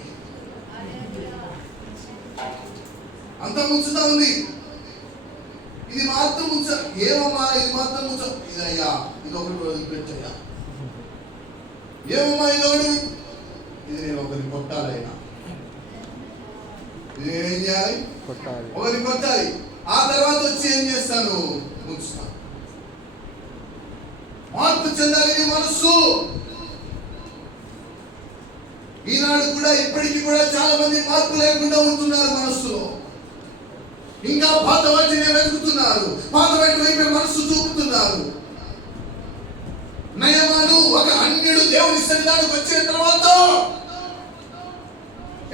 అంతా ముంచుతా ఉంది. ఇది మాత్రం ముంచ. ఏమమ్మా ఇది మాత్రం ముంచ? ఇదయ్యా ఇది ఒకటి వదిలిపెట్టయ్యా. ఏమమ్మా ఇది నేను ఒకరిని కొట్టాలైనా. ఇది ఏం చేయాలి? ఒకరిని కొట్టాలి. ఆ తర్వాత వచ్చి ఏం చేస్తాను? ముంచుతాను. మార్పు చెందాలి నీ మనస్సు. ఈనాడు కూడా ఇప్పటికీ కూడా చాలా మంది మార్పు లేకుండా ఉంటున్నారు మనస్సులో. ఇంకా పాత వాటిని వెతుకుతున్నారు. పాత వాటి వైపు మనస్సు చూపుతున్నారు. నయమాను ఒక అన్యుడు దేవుని సన్నిధానికి వచ్చిన తర్వాత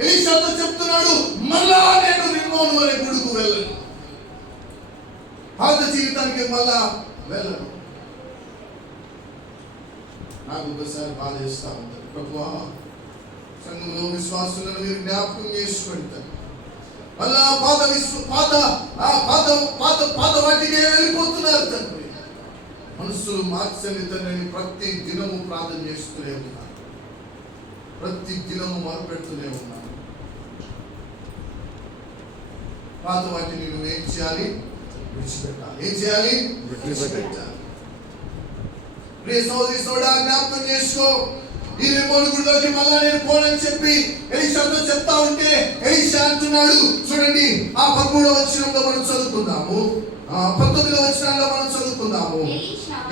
ఎలీషాతో చెప్తున్నాడు, మళ్ళా నేను రిమ్మోను అనే గుడికి వెళ్ళను. పాత జీవితానికి మళ్ళా వెళ్ళను. నాకు ఒకసారి బాధ చేస్తా ఉంటారు. ప్రభువా సంఘంలో విశ్వాసులను మీరు జ్ఞాపకం చేసుకుంటారు. మళ్ళా పాత వాటికే వెళ్ళిపోతున్నారు తండ్రి. మనసులు మార్చని తండ్రిని ప్రతి దినము ప్రార్థన చేస్తూనే ఉన్నారు. ప్రతి దినము మొదలుపెడుతూనే ఉన్నారు. పాత వాటిని నువ్వు ఏం చేయాలి? విడిచిపెట్టాలి. ఏం చేయాలి? విడిచిపెట్టాలి. ప్రియ సోదరి సోడా జ్ఞాపకం చేసుకో. ఈ రిమ్మోను గుడిలోకి మళ్ళా నేను పోనని చెప్పి ఎలీషాతో చెప్తా ఉంటే ఎలీషా అంటున్నాడు. చూడండి ఆ 13వ వచనంలో మనం చదువుకుందాము. 19వ వచనంలో మనం చదువుకుందాము.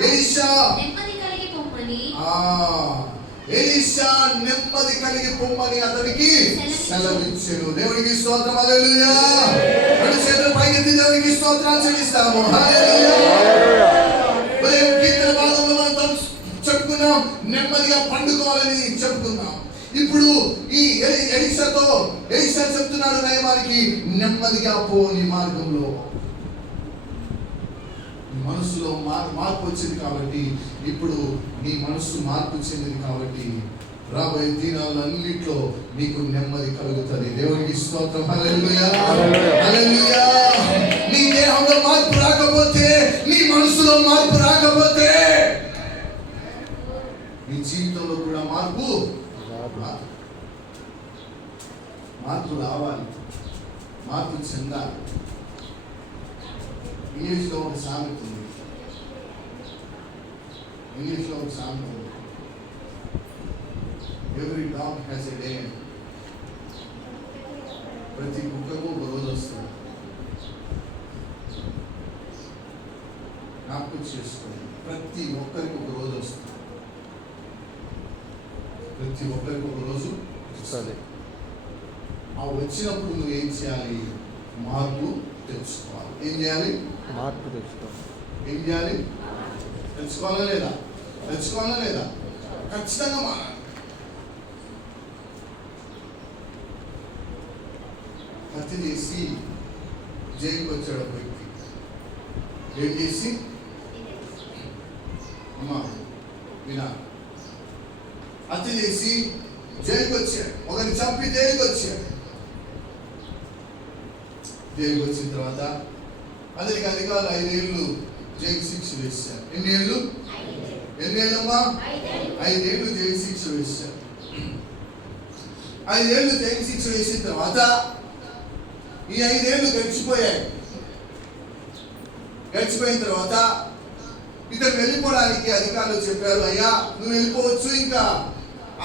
ఎలీషా నెమ్మది కలిగి పొమ్మని అతనికి సెలవిచ్చెను. దేవునికి స్తోత్రం. హల్లెలూయా. రెండు చేతులు పైకెత్తి దేవునికి స్తోత్రాలు చెల్లిస్తాము. హల్లెలూయా. కీర్తన భాగంలో మనం చెప్పుకున్నాం, నెమ్మదిగా పండుకోవాలని చెప్పుకున్నాం. ఇప్పుడు ఈ ఎలీషా చెప్తున్నాడు నయమానికి, నెమ్మదిగా పో నీ మార్గంలో. మనసులో మార్పు వచ్చింది కాబట్టి, ఇప్పుడు నీ మనసు మార్పు చెందింది కాబట్టి రాబోయే దినాలన్నిట్లో నీకు నెమ్మది కలుగుతుంది. దేవునికి స్తోత్రం. హల్లెలూయా, హల్లెలూయా. నీ దేహంలో మార్పు రాకపోతే, నీ మనసులో మార్పు రాకపోతే, నీ జీవితంలో కూడా మార్పు రావాలి, మార్పు చెందాలి. ఇంగ్లీష్లో ఒక సామెత ఉంది. Every dog has a day. ప్రతి కుక్కకు ఒక రోజు వస్తుంది. జ్ఞాపకం చేసుకోండి, ప్రతి ఒక్కరికి ఒక రోజు వస్తుంది. ప్రతి ఒక్కరికి ఒక రోజు వస్తుంది. ఆ వచ్చినప్పుడు నువ్వు ఏం చేయాలి? మార్పు తెచ్చుకోవాలి. ఏం చేయాలి? మార్పు తెచ్చుకోవాలి. ఏం చేయాలి? తెచ్చుకోవాలా లేదా? తెచ్చుకోవాలా లేదా? ఖచ్చితంగా మారాలి. హత్య చేసి జైలుకి వచ్చాడు ఒక వ్యక్తి. ఏం చేసి? అమ్మా వినా, హత్య చేసి జైలుకి వచ్చాడు. ఒకరిని చంపి జైలుకి వచ్చాడు. జైలుకి వచ్చిన తర్వాత అతనికి అధికారులు 5 ఏళ్ళు జైలు శిక్ష వేశారు. ఎన్ని ఏళ్ళమ్మా? 5 ఏళ్ళు జైలు శిక్ష వేశారు. 5 ఏళ్ళు జైలు శిక్ష వేసిన తర్వాత ఈ 5 ఏళ్ళు గడిచిపోయాయి. గడిచిపోయిన తర్వాత ఇతను వెళ్ళిపోవడానికి అధికారులు చెప్పారు, అయ్యా నువ్వు వెళ్ళిపోవచ్చు, ఇంకా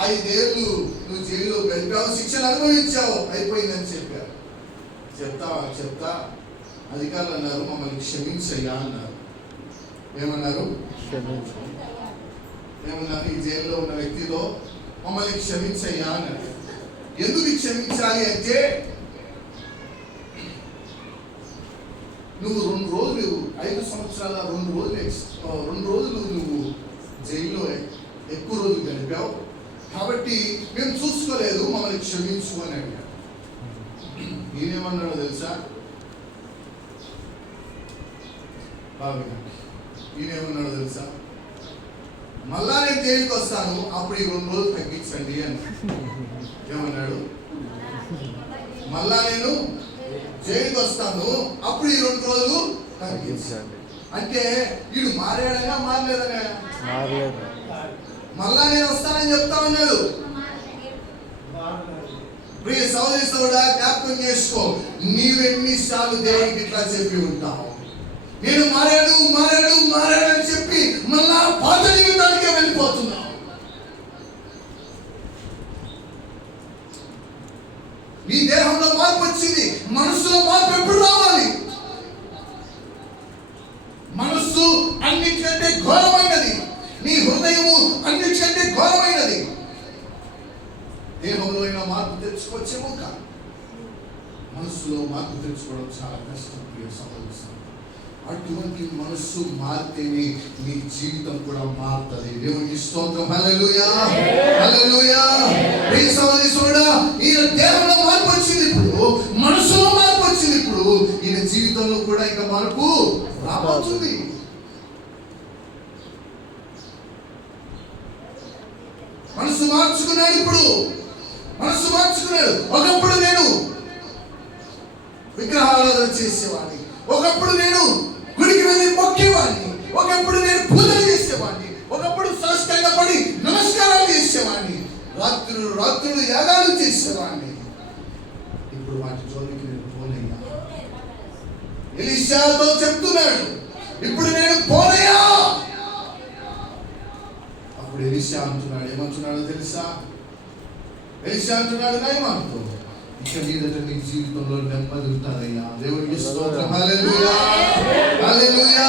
5 ఏళ్ళు నువ్వు జైల్లో గడిపావు, శిక్షను అనుభవించావు, అయిపోయిందని చెప్పారు. చెప్తా అధికారులు అన్నారు, మమ్మల్ని క్షమించయ్యా అన్నారు. ఏమన్నారు? ఏమన్నారు? ఈ జైల్లో ఉన్న వ్యక్తితో మమ్మల్ని క్షమించయ్యా అన్నారు. ఎందుకు క్షమించాలి అంటే, నువ్వు 2 రోజులు 5 సంవత్సరాల 2 రోజులు నువ్వు జైల్లో ఎక్కువ రోజులు గడిపావు కాబట్టి మేము చూసుకోలేదు, మమ్మల్ని క్షమించు అని అడిగారు. ఈయనేమన్నాడో తెలుసా? ఈయనేమన్నాడో తెలుసా? మళ్ళా నేను జైలుకి వస్తాను, అప్పుడు ఈ 2 రోజులు తగ్గించండి అని. ఏమన్నాడు? మళ్ళా నేను జైలుకి వస్తాను, అప్పుడు ఈ 2 రోజులు తగ్గించండి. అంటే వీడు మారాడగా మారలేదనే? మళ్ళా నేను వస్తానని చెప్తా ఉన్నాడు. ప్రియ సహోదరి సహోదరుడా, జ్ఞాపకం చేసుకో, నీవెన్నిసార్లు దేవునికి ఇట్లా చెప్పి ఉంటావు? నేను మారాడు అని చెప్పి మళ్ళా పాత జీవితానికే వెళ్ళిపోతున్నావు. నీ దేహంలో మార్పు వచ్చింది, మనసులో మార్పు ఎప్పుడు రావాలి? మనస్సు అన్నిటికంటే ఘోరమైనది, నీ హృదయము అన్నిటికంటే ఘోరమైనది. దేహంలో అయినా మార్పు తెచ్చుకోవచ్చేమో, కానీ మనస్సులో మార్పు తెచ్చుకోవడం చాలా కష్టం. ప్రియ సహోదరులు, అటువంటి మనస్సు మారితేనే నీ జీవితం కూడా మారుతుంది. దేవునికి స్తోత్రం. హల్లెలూయా, హల్లెలూయా. ప్రియ సహోదరి సోదరుడా, ఈయన దేహంలో మార్పు వచ్చింది, ఇప్పుడు మనసులో మార్పు వచ్చింది, ఇప్పుడు ఈయన జీవితంలో కూడా ఇంకా మార్పు రాబోతుంది. మనసు మార్చుకున్నాడు, ఇప్పుడు మనసు మార్చుకున్నాడు. ఒకప్పుడు నేను విగ్రహారాధన చేసేవాడిని, ఒకప్పుడు నేను గుడికి వెళ్ళి మొక్కేవాడిని, ఒకప్పుడు నేను పూజలు చేసేవాడిని, ఒకప్పుడు సాష్టాంగ పడి నమస్కారాలు చేసేవాడిని, రాత్రులు యాగాలు చేసేవాడిని. ఇప్పుడు వాటి జోలికి నేను పోనయ్యా. ఎలీషాతో చెప్తున్నాడు, ఇప్పుడు నేను పోనయ్యా. అప్పుడు ఎలీషా అంటున్నాడు, ఏమంటున్నాడో తెలుసా? ఎలీషా అంటున్నాడు నయమానుతో, ఇక మీదట నీ జీవితంలో నెమ్మది ఉంటుందయ్యా. దేవునికి స్తోత్రం. హల్లెలూయా, హల్లెలూయా.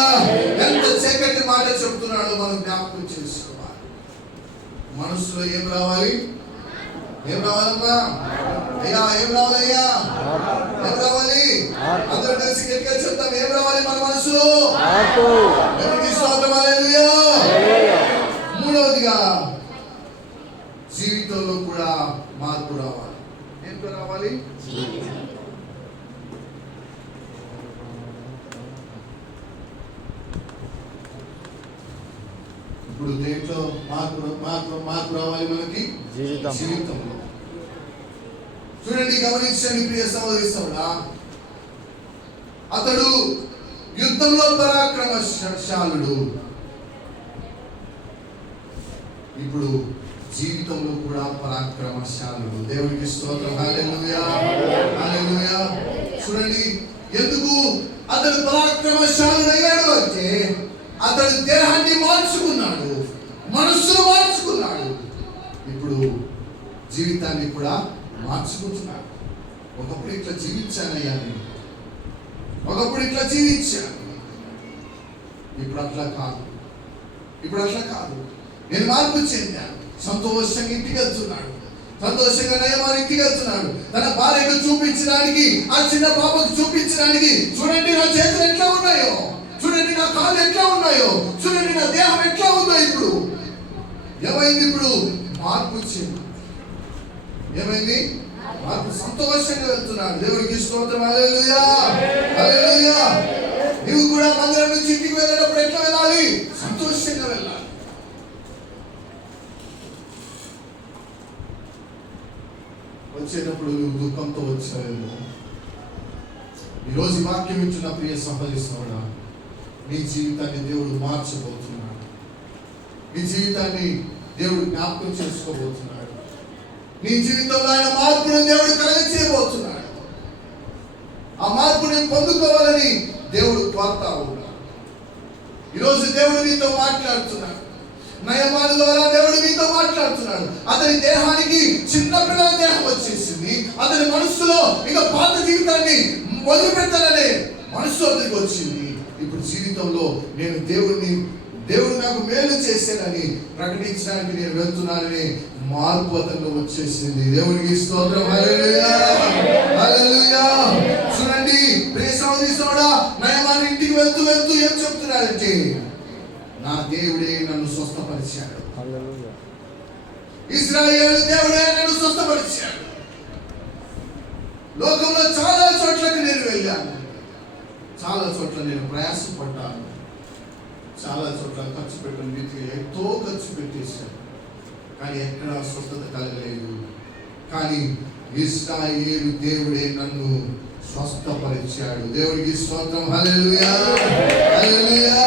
ఎంత చక్కటి మాట చెప్తున్నాడో మనం జ్ఞాపకం చేసుకోవాలి. మనసులో ఏం రావాలి? ఏం రావాలమ్మా? అయ్యా ఏం రావాలయ్యా? ఏం రావాలి? అందరూ కలిసి గట్టిగా చెప్తాం, ఏం రావాలి మన మనసులో? దేవునికి స్తోత్రం. హల్లెలూయా. మూడవదిగా జీవితంలో కూడా మార్పు రావాలి. ఏంటో రావాలి? ఇప్పుడు దేంట్లో మార్పు రావాలి మనకి? జీవితంలో. చూడండి, గమనించండి ప్రియ సహోదరి సహోదరుడా, అతడు యుద్ధంలో పరాక్రమశాలుడు. ఇప్పుడు జీవితంలో కూడా పరాక్రమశాలుడు. దేవునికి స్తోత్రం. హల్లెలూయా, హల్లెలూయా. చూడండి, ఎందుకు అతడు పరాక్రమశాలుడు అయ్యాడు అంటే అతడు దేహాన్ని మార్చుకున్నాడు, మనస్సును మార్చుకున్నాడు, ఇప్పుడు జీవితాన్ని కూడా మార్చుకుంటున్నాడు. ఒకప్పుడు ఇట్లా జీవించానయ్యా నేను, ఒకప్పుడు ఇట్లా జీవించాను, ఇప్పుడు అట్లా కాదు, ఇప్పుడు అట్లా కాదు, నేను మార్పు చెందాను. సంతోషంగా ఇంటికి వెళ్తున్నాడు, సంతోషంగా నయమాన్ ఇంటికి వెళ్తున్నాడు. తన భార్యకు చూపించడానికి, ఆ చిన్న పాపకు చూపించడానికి, చూడండి నా చేతులు ఎట్లా ఉన్నాయో, చూడండి నా కాళ్ళు ఎట్లా ఉన్నాయో, చూడండి నా దేహం ఎట్లా ఉందో. ఇప్పుడు ఏమైంది? ఇప్పుడు మార్పు వచ్చింది. ఏమైంది? మార్పు. సంతోషంగా వెళ్తున్నాడు. దేవుడికి స్తోత్రం. హల్లెలూయా, హల్లెలూయా. నువ్వు కూడా మందిరం నుంచి ఇంటికి వెళ్ళేటప్పుడు ఎట్లా వెళ్ళాలి? సంతోషంగా వెళ్ళాలి. వచ్చేటప్పుడు నువ్వు దుఃఖంతో వచ్చావేమో. ఈరోజు వాక్యం ఇచ్చిన ప్రియ సహోదరుడా, నీ జీవితాన్ని దేవుడు మార్చబోతున్నాడు. నీ జీవితాన్ని దేవుడు జ్ఞాపకం చేసుకోబోతున్నాడు. నీ జీవితంలో ఆయన మార్పును దేవుడు కలగచేయబోతున్నాడు. ఆ మార్పుని పొందుకోవాలని దేవుడు కోరుతా ఉన్నాడు. ఈరోజు దేవుడు నీతో మాట్లాడుతున్నాడు. నయమాను ద్వారా దేవుడు నీతో మాట్లాడుతున్నాడు. అతని దేహానికి చిన్న పిల్లల దేహం వచ్చేసింది. అతని మనసులో ఇక పాత జీవితాన్ని వదిలిపెట్టాలనే మనసు అతనికి వచ్చింది. ఇప్పుడు జీవితంలో నేను దేవుడు నాకు మేలు చేశానని ప్రకటించడానికి నేను వెళ్తున్నానని మార్పు అతనిలో వచ్చేసింది. దేవునికి స్తోత్రం. హల్లెలూయా, హల్లెలూయా. చూడండి ప్రియ సహోదరి సహోదరుడా, నయమాను ఇంటికి వెళ్తూ ఏం చెప్తున్నాడంటే, నా దేవుడే నన్ను స్వస్థపరిచాడు. ఇశ్రాయేలు దేవుడే నన్ను స్వస్థపరిచాడు. లోకంలో చాలా చోట్లకి నేను వెళ్ళాను, చాలా చోట్ల నేను ప్రయాసపడ్డాను, చాలా చోట్ల ఖర్చు పెట్టిన రీతిగా ఎంతో ఖర్చు పెట్టేశాను, కానీ ఎక్కడ స్వస్థత కలగలేదు. కానీ ఇశ్రాయేలు దేవుడే నన్ను స్వస్థపరిచాడు. దేవుడికి స్తోత్రం. హల్లెలూయా, హల్లెలూయా.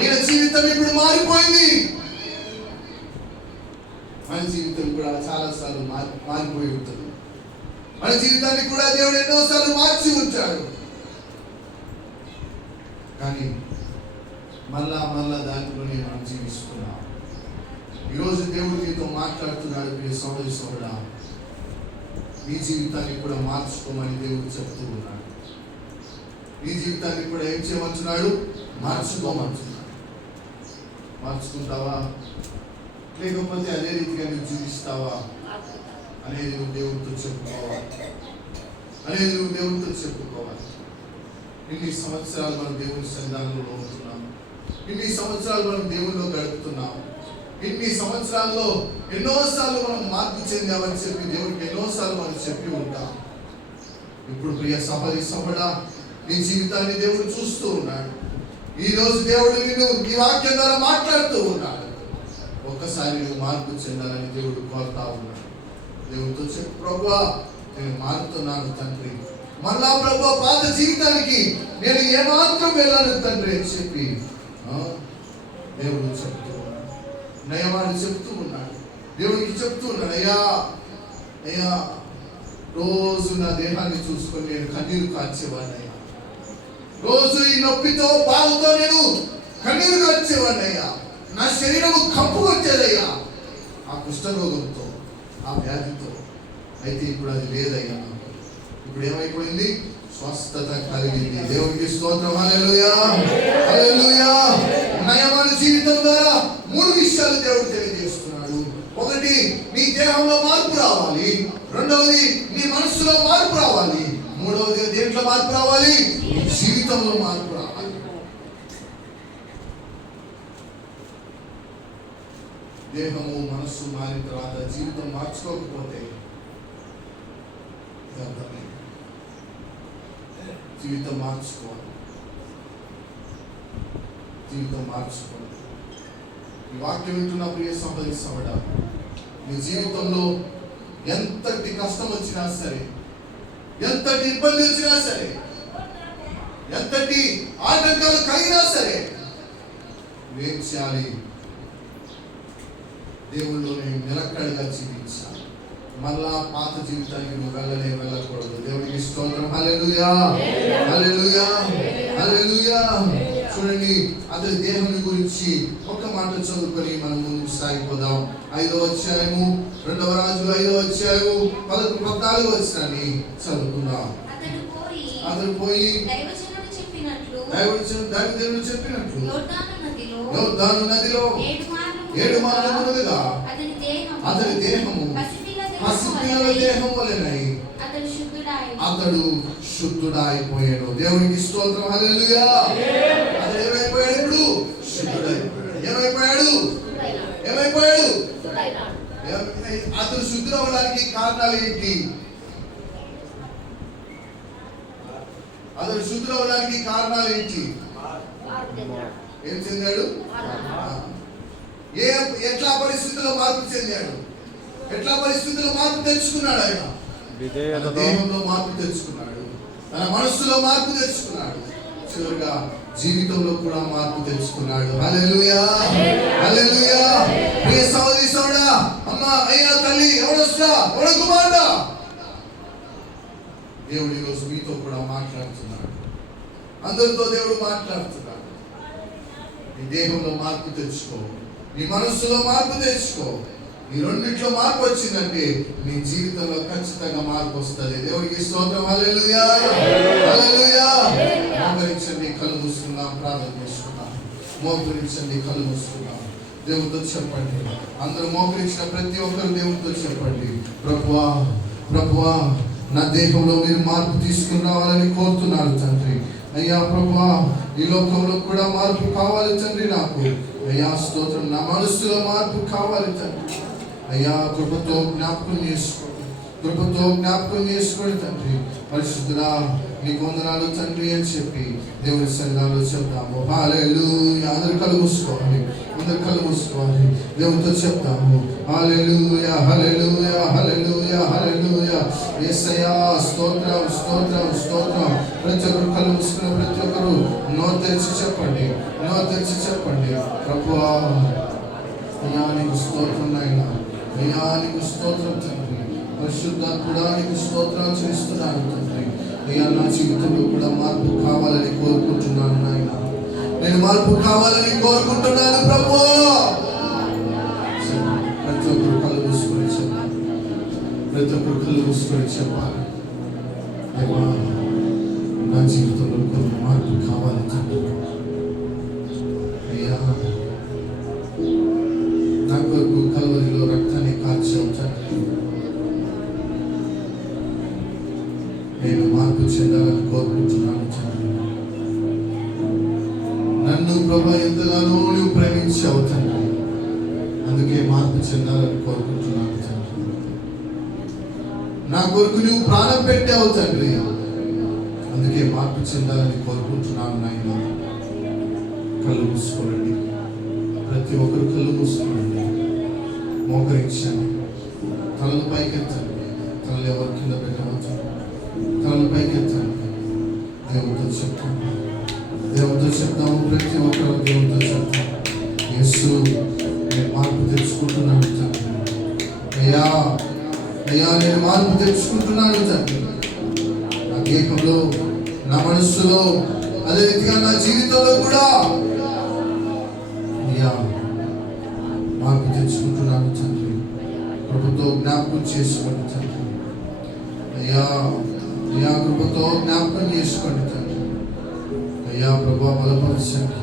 ఈయన జీవితం ఇప్పుడు మారిపోయింది. మన జీవితం కూడా చాలా సార్లు మారిపోయి ఉంటుంది. మన జీవితాన్ని కూడా దేవుడు ఎన్నోసార్లు మార్చి ఉంటాడు. కానీ మళ్ళా దాంట్లోనే మనం జీవిస్తున్నాం. ఈరోజు దేవుడు నీతో మాట్లాడుతున్నాడు. ప్రియ సహోదరి సహోదరుడా, నీ జీవితాన్ని కూడా మార్చుకోమని దేవుడు చెప్తూ ఉన్నాడు. నీ జీవితాన్ని కూడా ఏం చేయమంటున్నాడు? మార్చుకోమంటున్నాడు. మార్చుకుంటావా, లేకపోతే అదే రీతిగా నువ్వు జీవిస్తావా అనేది నువ్వు దేవుడితో చెప్పుకోవాలి. ఇన్ని సంవత్సరాలు మనం దేవుని సన్నిధానంలో ఉంటున్నాం, ఇన్ని సంవత్సరాలు మనం దేవునిలో గడుపుతున్నాం, ఇన్ని సంవత్సరాల్లో ఎన్నోసార్లు మనం మార్పు చెందామని చెప్పి దేవుడికి ఎన్నోసార్లు మనం చెప్పి ఉంటాం. ఇప్పుడు ప్రియ సహోదరి సహోదరుడా, నీ జీవితాన్ని దేవుడు చూస్తూ ఉన్నాడు. ఈ రోజు దేవుడు నిన్ను ఈ వాక్యం ద్వారా మాట్లాడుతూ ఉన్నాడు. ఒక్కసారి నువ్వు మార్పు చెందాలని దేవుడు కోరుతా ఉన్నాడు. దేవుడితో చెప్పు, ప్రభువా నేను మారుతున్నాను తండ్రి, మళ్ళా ప్రభువా పాత జీవితానికి నేను ఏమాత్రం వెళ్ళాను తండ్రి అని చెప్పి దేవుడు చెప్తూ ఉన్నాడు. నయమాను చెప్తూ ఉన్నాడు. దేవుడికి చెప్తూ ఉన్నాడు, అయ్యా రోజు నా దేహాన్ని చూసుకొని నేను కన్నీరు కార్చేవాడినయ్యా, రోజు ఈ నొప్పితో బాధతో నేను కన్నీరు కార్చేవాడినయ్యా, నా శరీరము కంపు వచ్చేదయ్యా ఆ కుష్ఠరోగంతో, ఆ వ్యాధితో. అయితే ఇప్పుడు అది లేదయ్యా, ఇప్పుడు ఏమైపోయింది? స్వస్థత కలిగింది. దేవునికి స్తోత్రం. హల్లెలూయా, హల్లెలూయా. నయమాను జీవితం ద్వారా 3 విషయాలు దేవుడు తెలియజేస్తున్నాడు. ఒకటి, నీ దేహంలో మార్పు రావాలి. రెండవది, నీ మనస్సులో మార్పు రావాలి. మూడవది, దేంట్లో మార్పు రావాలి? జీవితంలో మార్పు రావాలి. దేహము మనస్సు మనస్సు మారిన తర్వాత జీవితం మార్చుకోకపోతే అర్థమే. జీవితం మార్చుకోవాలి, జీవితం మార్చుకోవాలి. ఈ వాక్యం వింటున్న ప్రియ సహోదరి సహోదరుడా, మీ జీవితంలో ఎంతటి కష్టం వచ్చినా సరే, ఎంతటి ఇబ్బంది వచ్చినా సరే, ఎంతటి ఆటంకాలు కలిగినా సరే, ఏం చేయాలి? దేవుళ్ళలోనే నిలకడగా జీవించాలి. మళ్ళా పాత జీవితానికి నువ్వు వెళ్ళకూడదు. దేవుడికి స్తోత్రం. హల్లెలూయా, హల్లెలూయా, హల్లెలూయా. చూడండి, అతని దేవుని గురించి ఒక మాట చదువుకొని మనం ముందుకు సాగిపోదాం. 5వ అధ్యాయము 2వ రాజులు 5వ అధ్యాయము 14వ వచనాన్ని చదువుకుందాం. అతడు పోయి దైవజనుడు చెప్పినట్లు యోర్దాను నదిలో 7 మార్లు మునగగా అతని దేహము పసిపిల్లల దేహం వలెనై అతడు శుద్ధుడాయిపోయాడు. దేవునికి స్తోత్రం. హల్లెలూయా. అతడు ఏమైపోయాడు? ఇప్పుడు శుద్ధుడైపోయాడు. ఏమైపోయాడు? అతడు శుద్ధుడవడానికి కారణాలు ఏంటి? అతడు శుద్ధుడవడానికి కారణాలు ఏంటి? ఏం చెందాడు? ఎట్లా పరిస్థితుల్లో మార్పు చెందాడు? ఎట్లా పరిస్థితుల్లో మార్పు తెచ్చుకున్నాడు? ఆయన తన దేహంలో మార్పు తెచ్చుకున్నాడు, తన మనస్సులో మార్పు తెచ్చుకున్నాడు, చివరిగా జీవితంలో కూడా మార్పు తెచ్చుకున్నాడు. హల్లెలూయా, హల్లెలూయా. ప్రియ సహోదరి సహోదరుడా, అమ్మ, అయ్యా, తల్లి, ఎవడొస్తా, ఎవడ కుమారుడా, దేవుడు ఈరోజు మీతో కూడా మాట్లాడుతున్నాడు. అందరితో దేవుడు మాట్లాడుతున్నాడు. నీ దేహంలో మార్పు తెచ్చుకో, నీ మనస్సులో మార్పు తెచ్చుకో. ఈ రెండిట్లో మార్పు వచ్చిందంటే నీ జీవితంలో ఖచ్చితంగా మార్పు వస్తుంది. దేవుడికి స్తోత్రం. హల్లెలూయా, హల్లెలూయా. మోకరించండి, కళ్ళు మూసుకుందాం, ప్రార్థన చేసుకుందాం. మోకరించండి, కళ్ళు మూసుకుందాం. దేవుడితో చెప్పండి. అందరూ మోకరించిన ప్రతి ఒక్కరు దేవుడితో చెప్పండి, ప్రభువా, ప్రభువా, నా దేహంలో మీరు మార్పు తీసుకుని రావాలని కోరుతున్నాను తండ్రి. అయ్యా ప్రభువా, ఈ లోకంలో కూడా మార్పు కావాలి తండ్రి. నాకు అయ్యా స్తోత్రం. నా మనస్సులో మార్పు కావాలి తండ్రి. అయ్యా కృపతో జ్ఞాపకం చేసుకోండి, కృపతో జ్ఞాపకం చేసుకోండి తండ్రి. పరిశుద్ధుడా, నీకు వందనాలు తండ్రి అని చెప్పి దేవుని సన్నిధిలో చెప్తాము. హల్లెలూయా. అందరూ కళ్ళు మూసుకోవాలి, అందరూ కళ్ళు మూసుకోవాలి. దేవునితో చెప్తాము. హల్లెలూయా, హల్లెలూయా, హల్లెలూయా, హల్లెలూయా. యేసయ్యా స్తోత్రం, స్తోత్రం, స్తోత్రం. ప్రతి ఒక్కరు కళ్ళు మూసుకున్న ప్రతి ఒక్కరు నోరు తెరిచి చెప్పండి, నోరు తెరిచి చెప్పండి. ప్రభువా, అయ్యా నీకు స్తోత్రం నాయనా, అయ్యా నీకు స్తోత్రం తండ్రి. పరిశుద్ధాత్ముడా, నీకు స్తోత్రాలు చేస్తున్నాను తండ్రి. అయ్యా నా జీవితంలో కూడా మార్పు కావాలని కోరుకుంటున్నాను నాయన. నేను మార్పు కావాలని కోరుకుంటున్నాను ప్రభువా. ప్రతి ఒక్కరు కళ్ళు మూసుకొని చెప్పాలి, ప్రతి ఒక్కరు కళ్ళు మూసుకొని చెప్పాలి. అయ్యా నా జీవితంలో కొంత మార్పు కావాలి తండ్రి. అయ్యా నా కొరకు కల్వరిలో రక్తాన్ని కార్చావు తండ్రి. నేను మార్పు చెందాలని కోరుకుంటున్నాను తండ్రి. నన్ను ప్రభు ఎంతగానో నువ్వు ప్రేమించావు తండ్రి. అందుకే మార్పు చెందాలని కోరుకుంటున్నాను తండ్రి. నా కొరకు నువ్వు ప్రాణం పెట్టావు తండ్రి. అందుకే మార్పు చెందాలని కోరుకుంటున్నాను నాయన. కళ్ళు మూసుకోండి, ప్రతి ఒక్కరు కళ్ళు మూసుకోండి, మోకరించండి. తలలు పైకెత్తండి, తలలు ఎవరి కింద పెట్టవచ్చు, తలలు పైకెత్తండి. దేవుడితో చెప్తాము, దేవుడితో చెప్తాము. ప్రతి ఒక్కరు దేవుడితో చెప్తాము. యేసు, నేను మార్పు తెచ్చుకుంటున్నాను తండ్రి. అయ్యా, అయ్యా, నేను మార్పు తెచ్చుకుంటున్నాను తండ్రి. నా దేహంలో, నా మనస్సులో, అదే రీతిగా నా జీవితంలో కూడా అయ్యా మార్పు తెచ్చుకుంటున్నాను తండ్రి. కృపతో జ్ఞాపకం చేసుకోండి తండ్రి. అయ్యా, అయ్యా కృపతో జ్ఞాపకం చేసుకోండి తండ్రి. అయ్యా ప్రభా, బలపరచండి,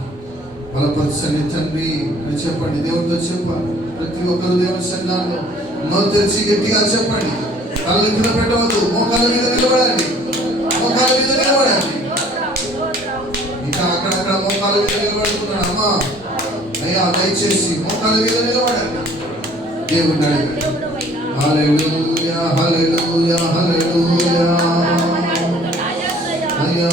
బలపరచండి తండ్రి అని చెప్పండి. దేవుడితో చెప్పాలి. ప్రతి ఒక్కరు దేవుని సన్నిధిలో నోరు తెరిచి గట్టిగా చెప్పండి. తలలు కింద పెట్టవద్దు, మోకాళ్ళ మీద నిలబడండి, మోకాళ్ళ మీద నిలబడండి. ఇంకా అక్కడక్కడ మోకాళ్ళ మీద నిలబడుతున్నాడు. అమ్మా, అయ్యా దయచేసి మోకాళ్ళ మీద నిలబడండి. దేవుని అడగండి. హల్లెలూయా హల్లెలూయా హల్లెలూయా. అయ్యో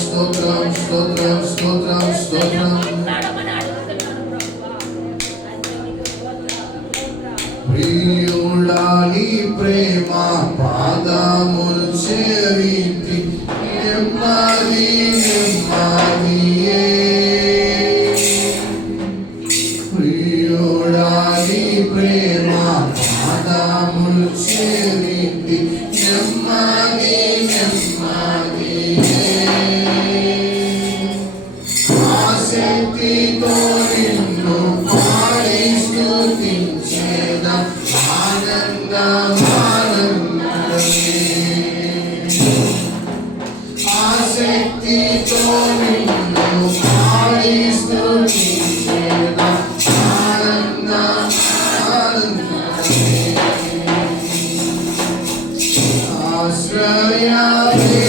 స్తోత్రం స్తోత్రం స్తోత్రం స్తోత్రం. ప్రియుడా నీ ప్రేమ పాదములు చేరితి నెమ్మది నెమ్మదియే. ప్రియుడా నీ ప్రేమ పాదములు చేరితి నెమ్మది నెమ్మదియే. ఆసక్తితో నిన్ను పాడి స్తుతించేదా ఆనందం ఆనందమే. ఆసక్తితో నిన్ను పాడి స్తుతించేదా ఆనందం ఆనందమే. ఆశ్రయమే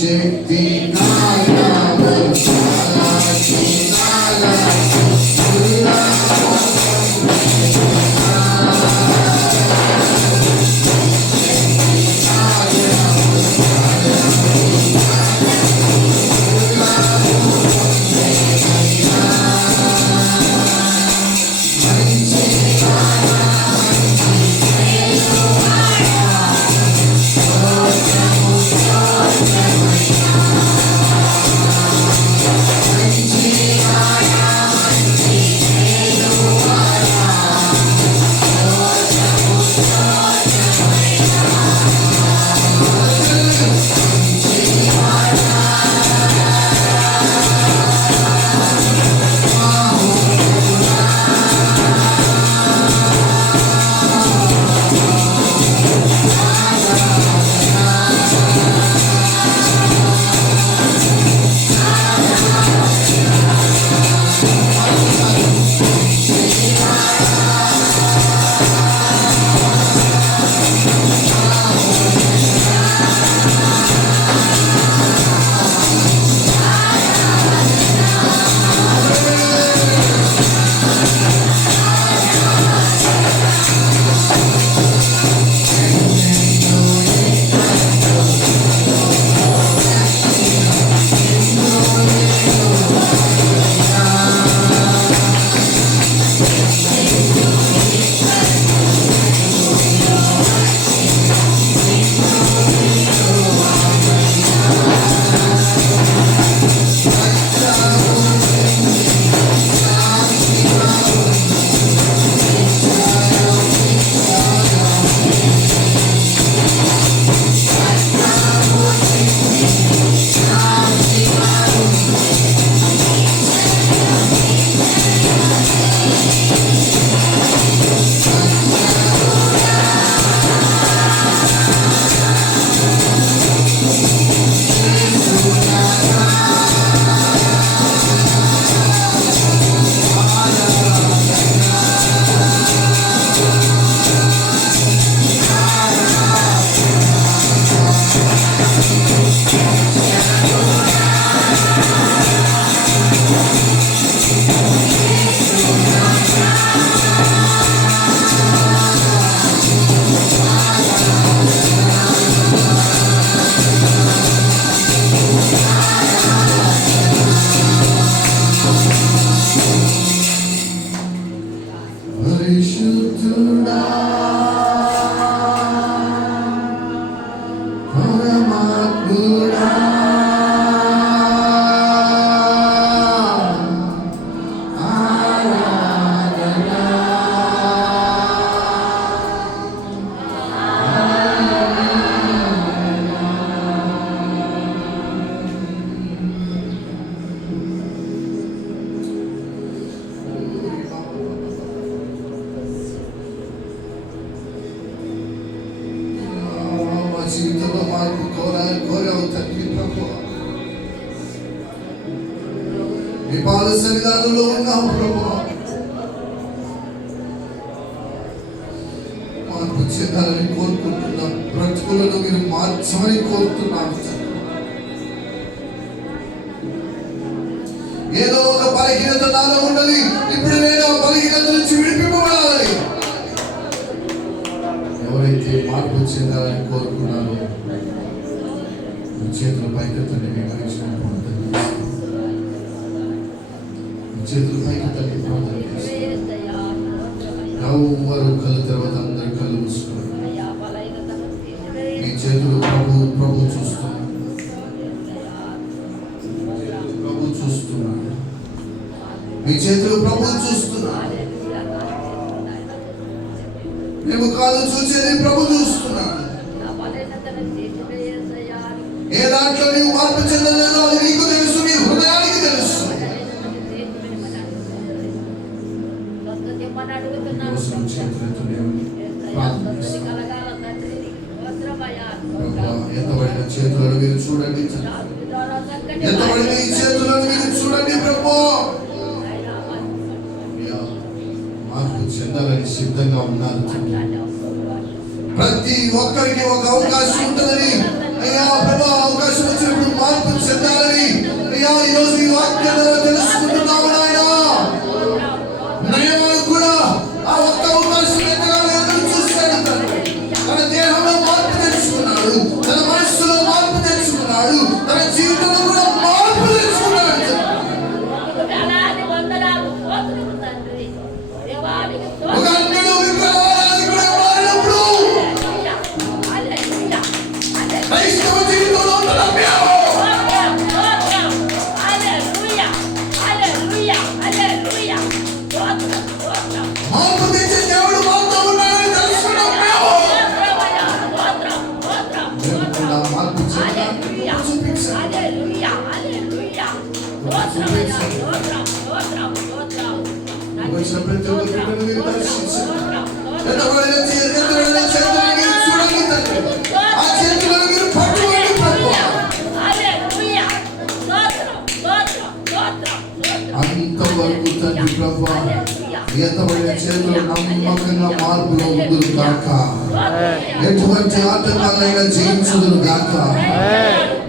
శక్తి సన్నిధానంలో ఉన్నాం ప్రభువా. మార్పు చెందాలని కోరుకుంటున్నాం. బ్రతుకులను మీరు మార్చమని కోరుతున్నాను. ఏదో ఒక బలహీనత నాలో ఉన్నది. ఇప్పుడు నేను ఆ బలహీనత నుంచి విడిపింపబడాలి. ఎవరైతే మార్పు చెందాలని కోరుకున్నారో మీ చేతుల పైకెత్తండి. మీ చేతుల పైకెత్తండి. ఎవరు కళ్ళు తర్వాత అందరు కళ్ళు మూసుకోండి. మీ చేతులు ప్రభు చూస్తున్నారు. మీ చేతులు ప్రభు చూస్తున్నారు. మేము కాదు చూసేది ప్రభు చూస్తున్నాడు. ఏ దాంట్లో నీవు మార్పు చెందలేదో అది నీకు తెలుసు, నీ హృదయానికి తెలుసు. ఎత్తబడిన చేతులను మీరు చూడండి. ఎత్తబడిన ఈ చేతులను మీరు చూడండి ప్రభు. మార్పు చెందాలని సిద్ధంగా ఉన్నారు. ప్రతి ఒక్కరికి ఒక అవకాశం ఉంటుందని అయ్యా ప్రభు, అవకాశం వచ్చినప్పుడు మార్పు చెందాలని అయ్యా ఈరోజు ఈ వాక్యాలను తెలుసుకుంటున్నాము నాయన. నయమాను కూడా ఆ ఒక్క అవకాశం ఎంతగానో ఎదురు చూశాడు. తన దేహంలో మార్పు తెచ్చుకున్నాడు, తన మనస్సులో మార్పు తెచ్చుకున్నాడు, తన జీవితంలో కూడా మార్పు తెచ్చుకున్నాడు. ఒక అన్యుడు విగ్రహారాధికుడు మారినప్పుడు క్రైస్తవ జీవితంలో మార్పు తెచ్చే దేవుడు మాతో ఉన్నాడని తెలుసుకున్నాం. మార్పు వచ్చిన ప్రతి ఒక్క బిడ్డను మీరు దర్శించండి. ఎత్తబడిన చేతులను మీరు చూడండి తండ్రి. ఆ చేతులను మీరు పట్టుకోండి ప్రభు. అంతవరకు తండ్రి ప్రభు ఎత్తబడిన చేతులు నమ్మకంగా మార్పులో ఉందురు గాక. ఎటువంటి ఆటంకాలైనా జయించుదురు గాక.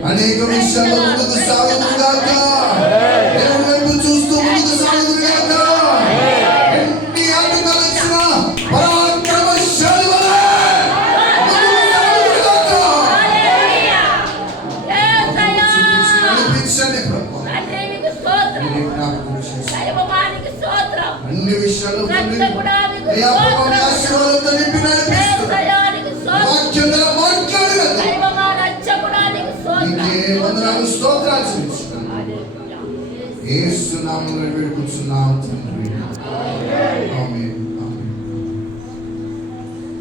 అనేక విషయాల్లో ముందుకు సాగుదురు గాక. దేవుని వైపు చూస్తూ ముందుకు సాగుదురు గాక. ఎన్ని ఆటంకాలు వచ్చినా పరాక్రమశాలి వలె ముందుకు సాగుదురు గాక. నడిపించండి ప్రభు. అన్ని విషయాల్లో ఆశీర్వాదంతో నింపి నడిపిస్తున్నారు. వాక్యం ద్వారా మాట్లాడగలరు. నీకే వందనాలు, స్తోత్రాలు చెల్లిస్తున్నాను. యేసు నామములో వేడుకుంటున్నాము తండ్రి. ఆమేన్.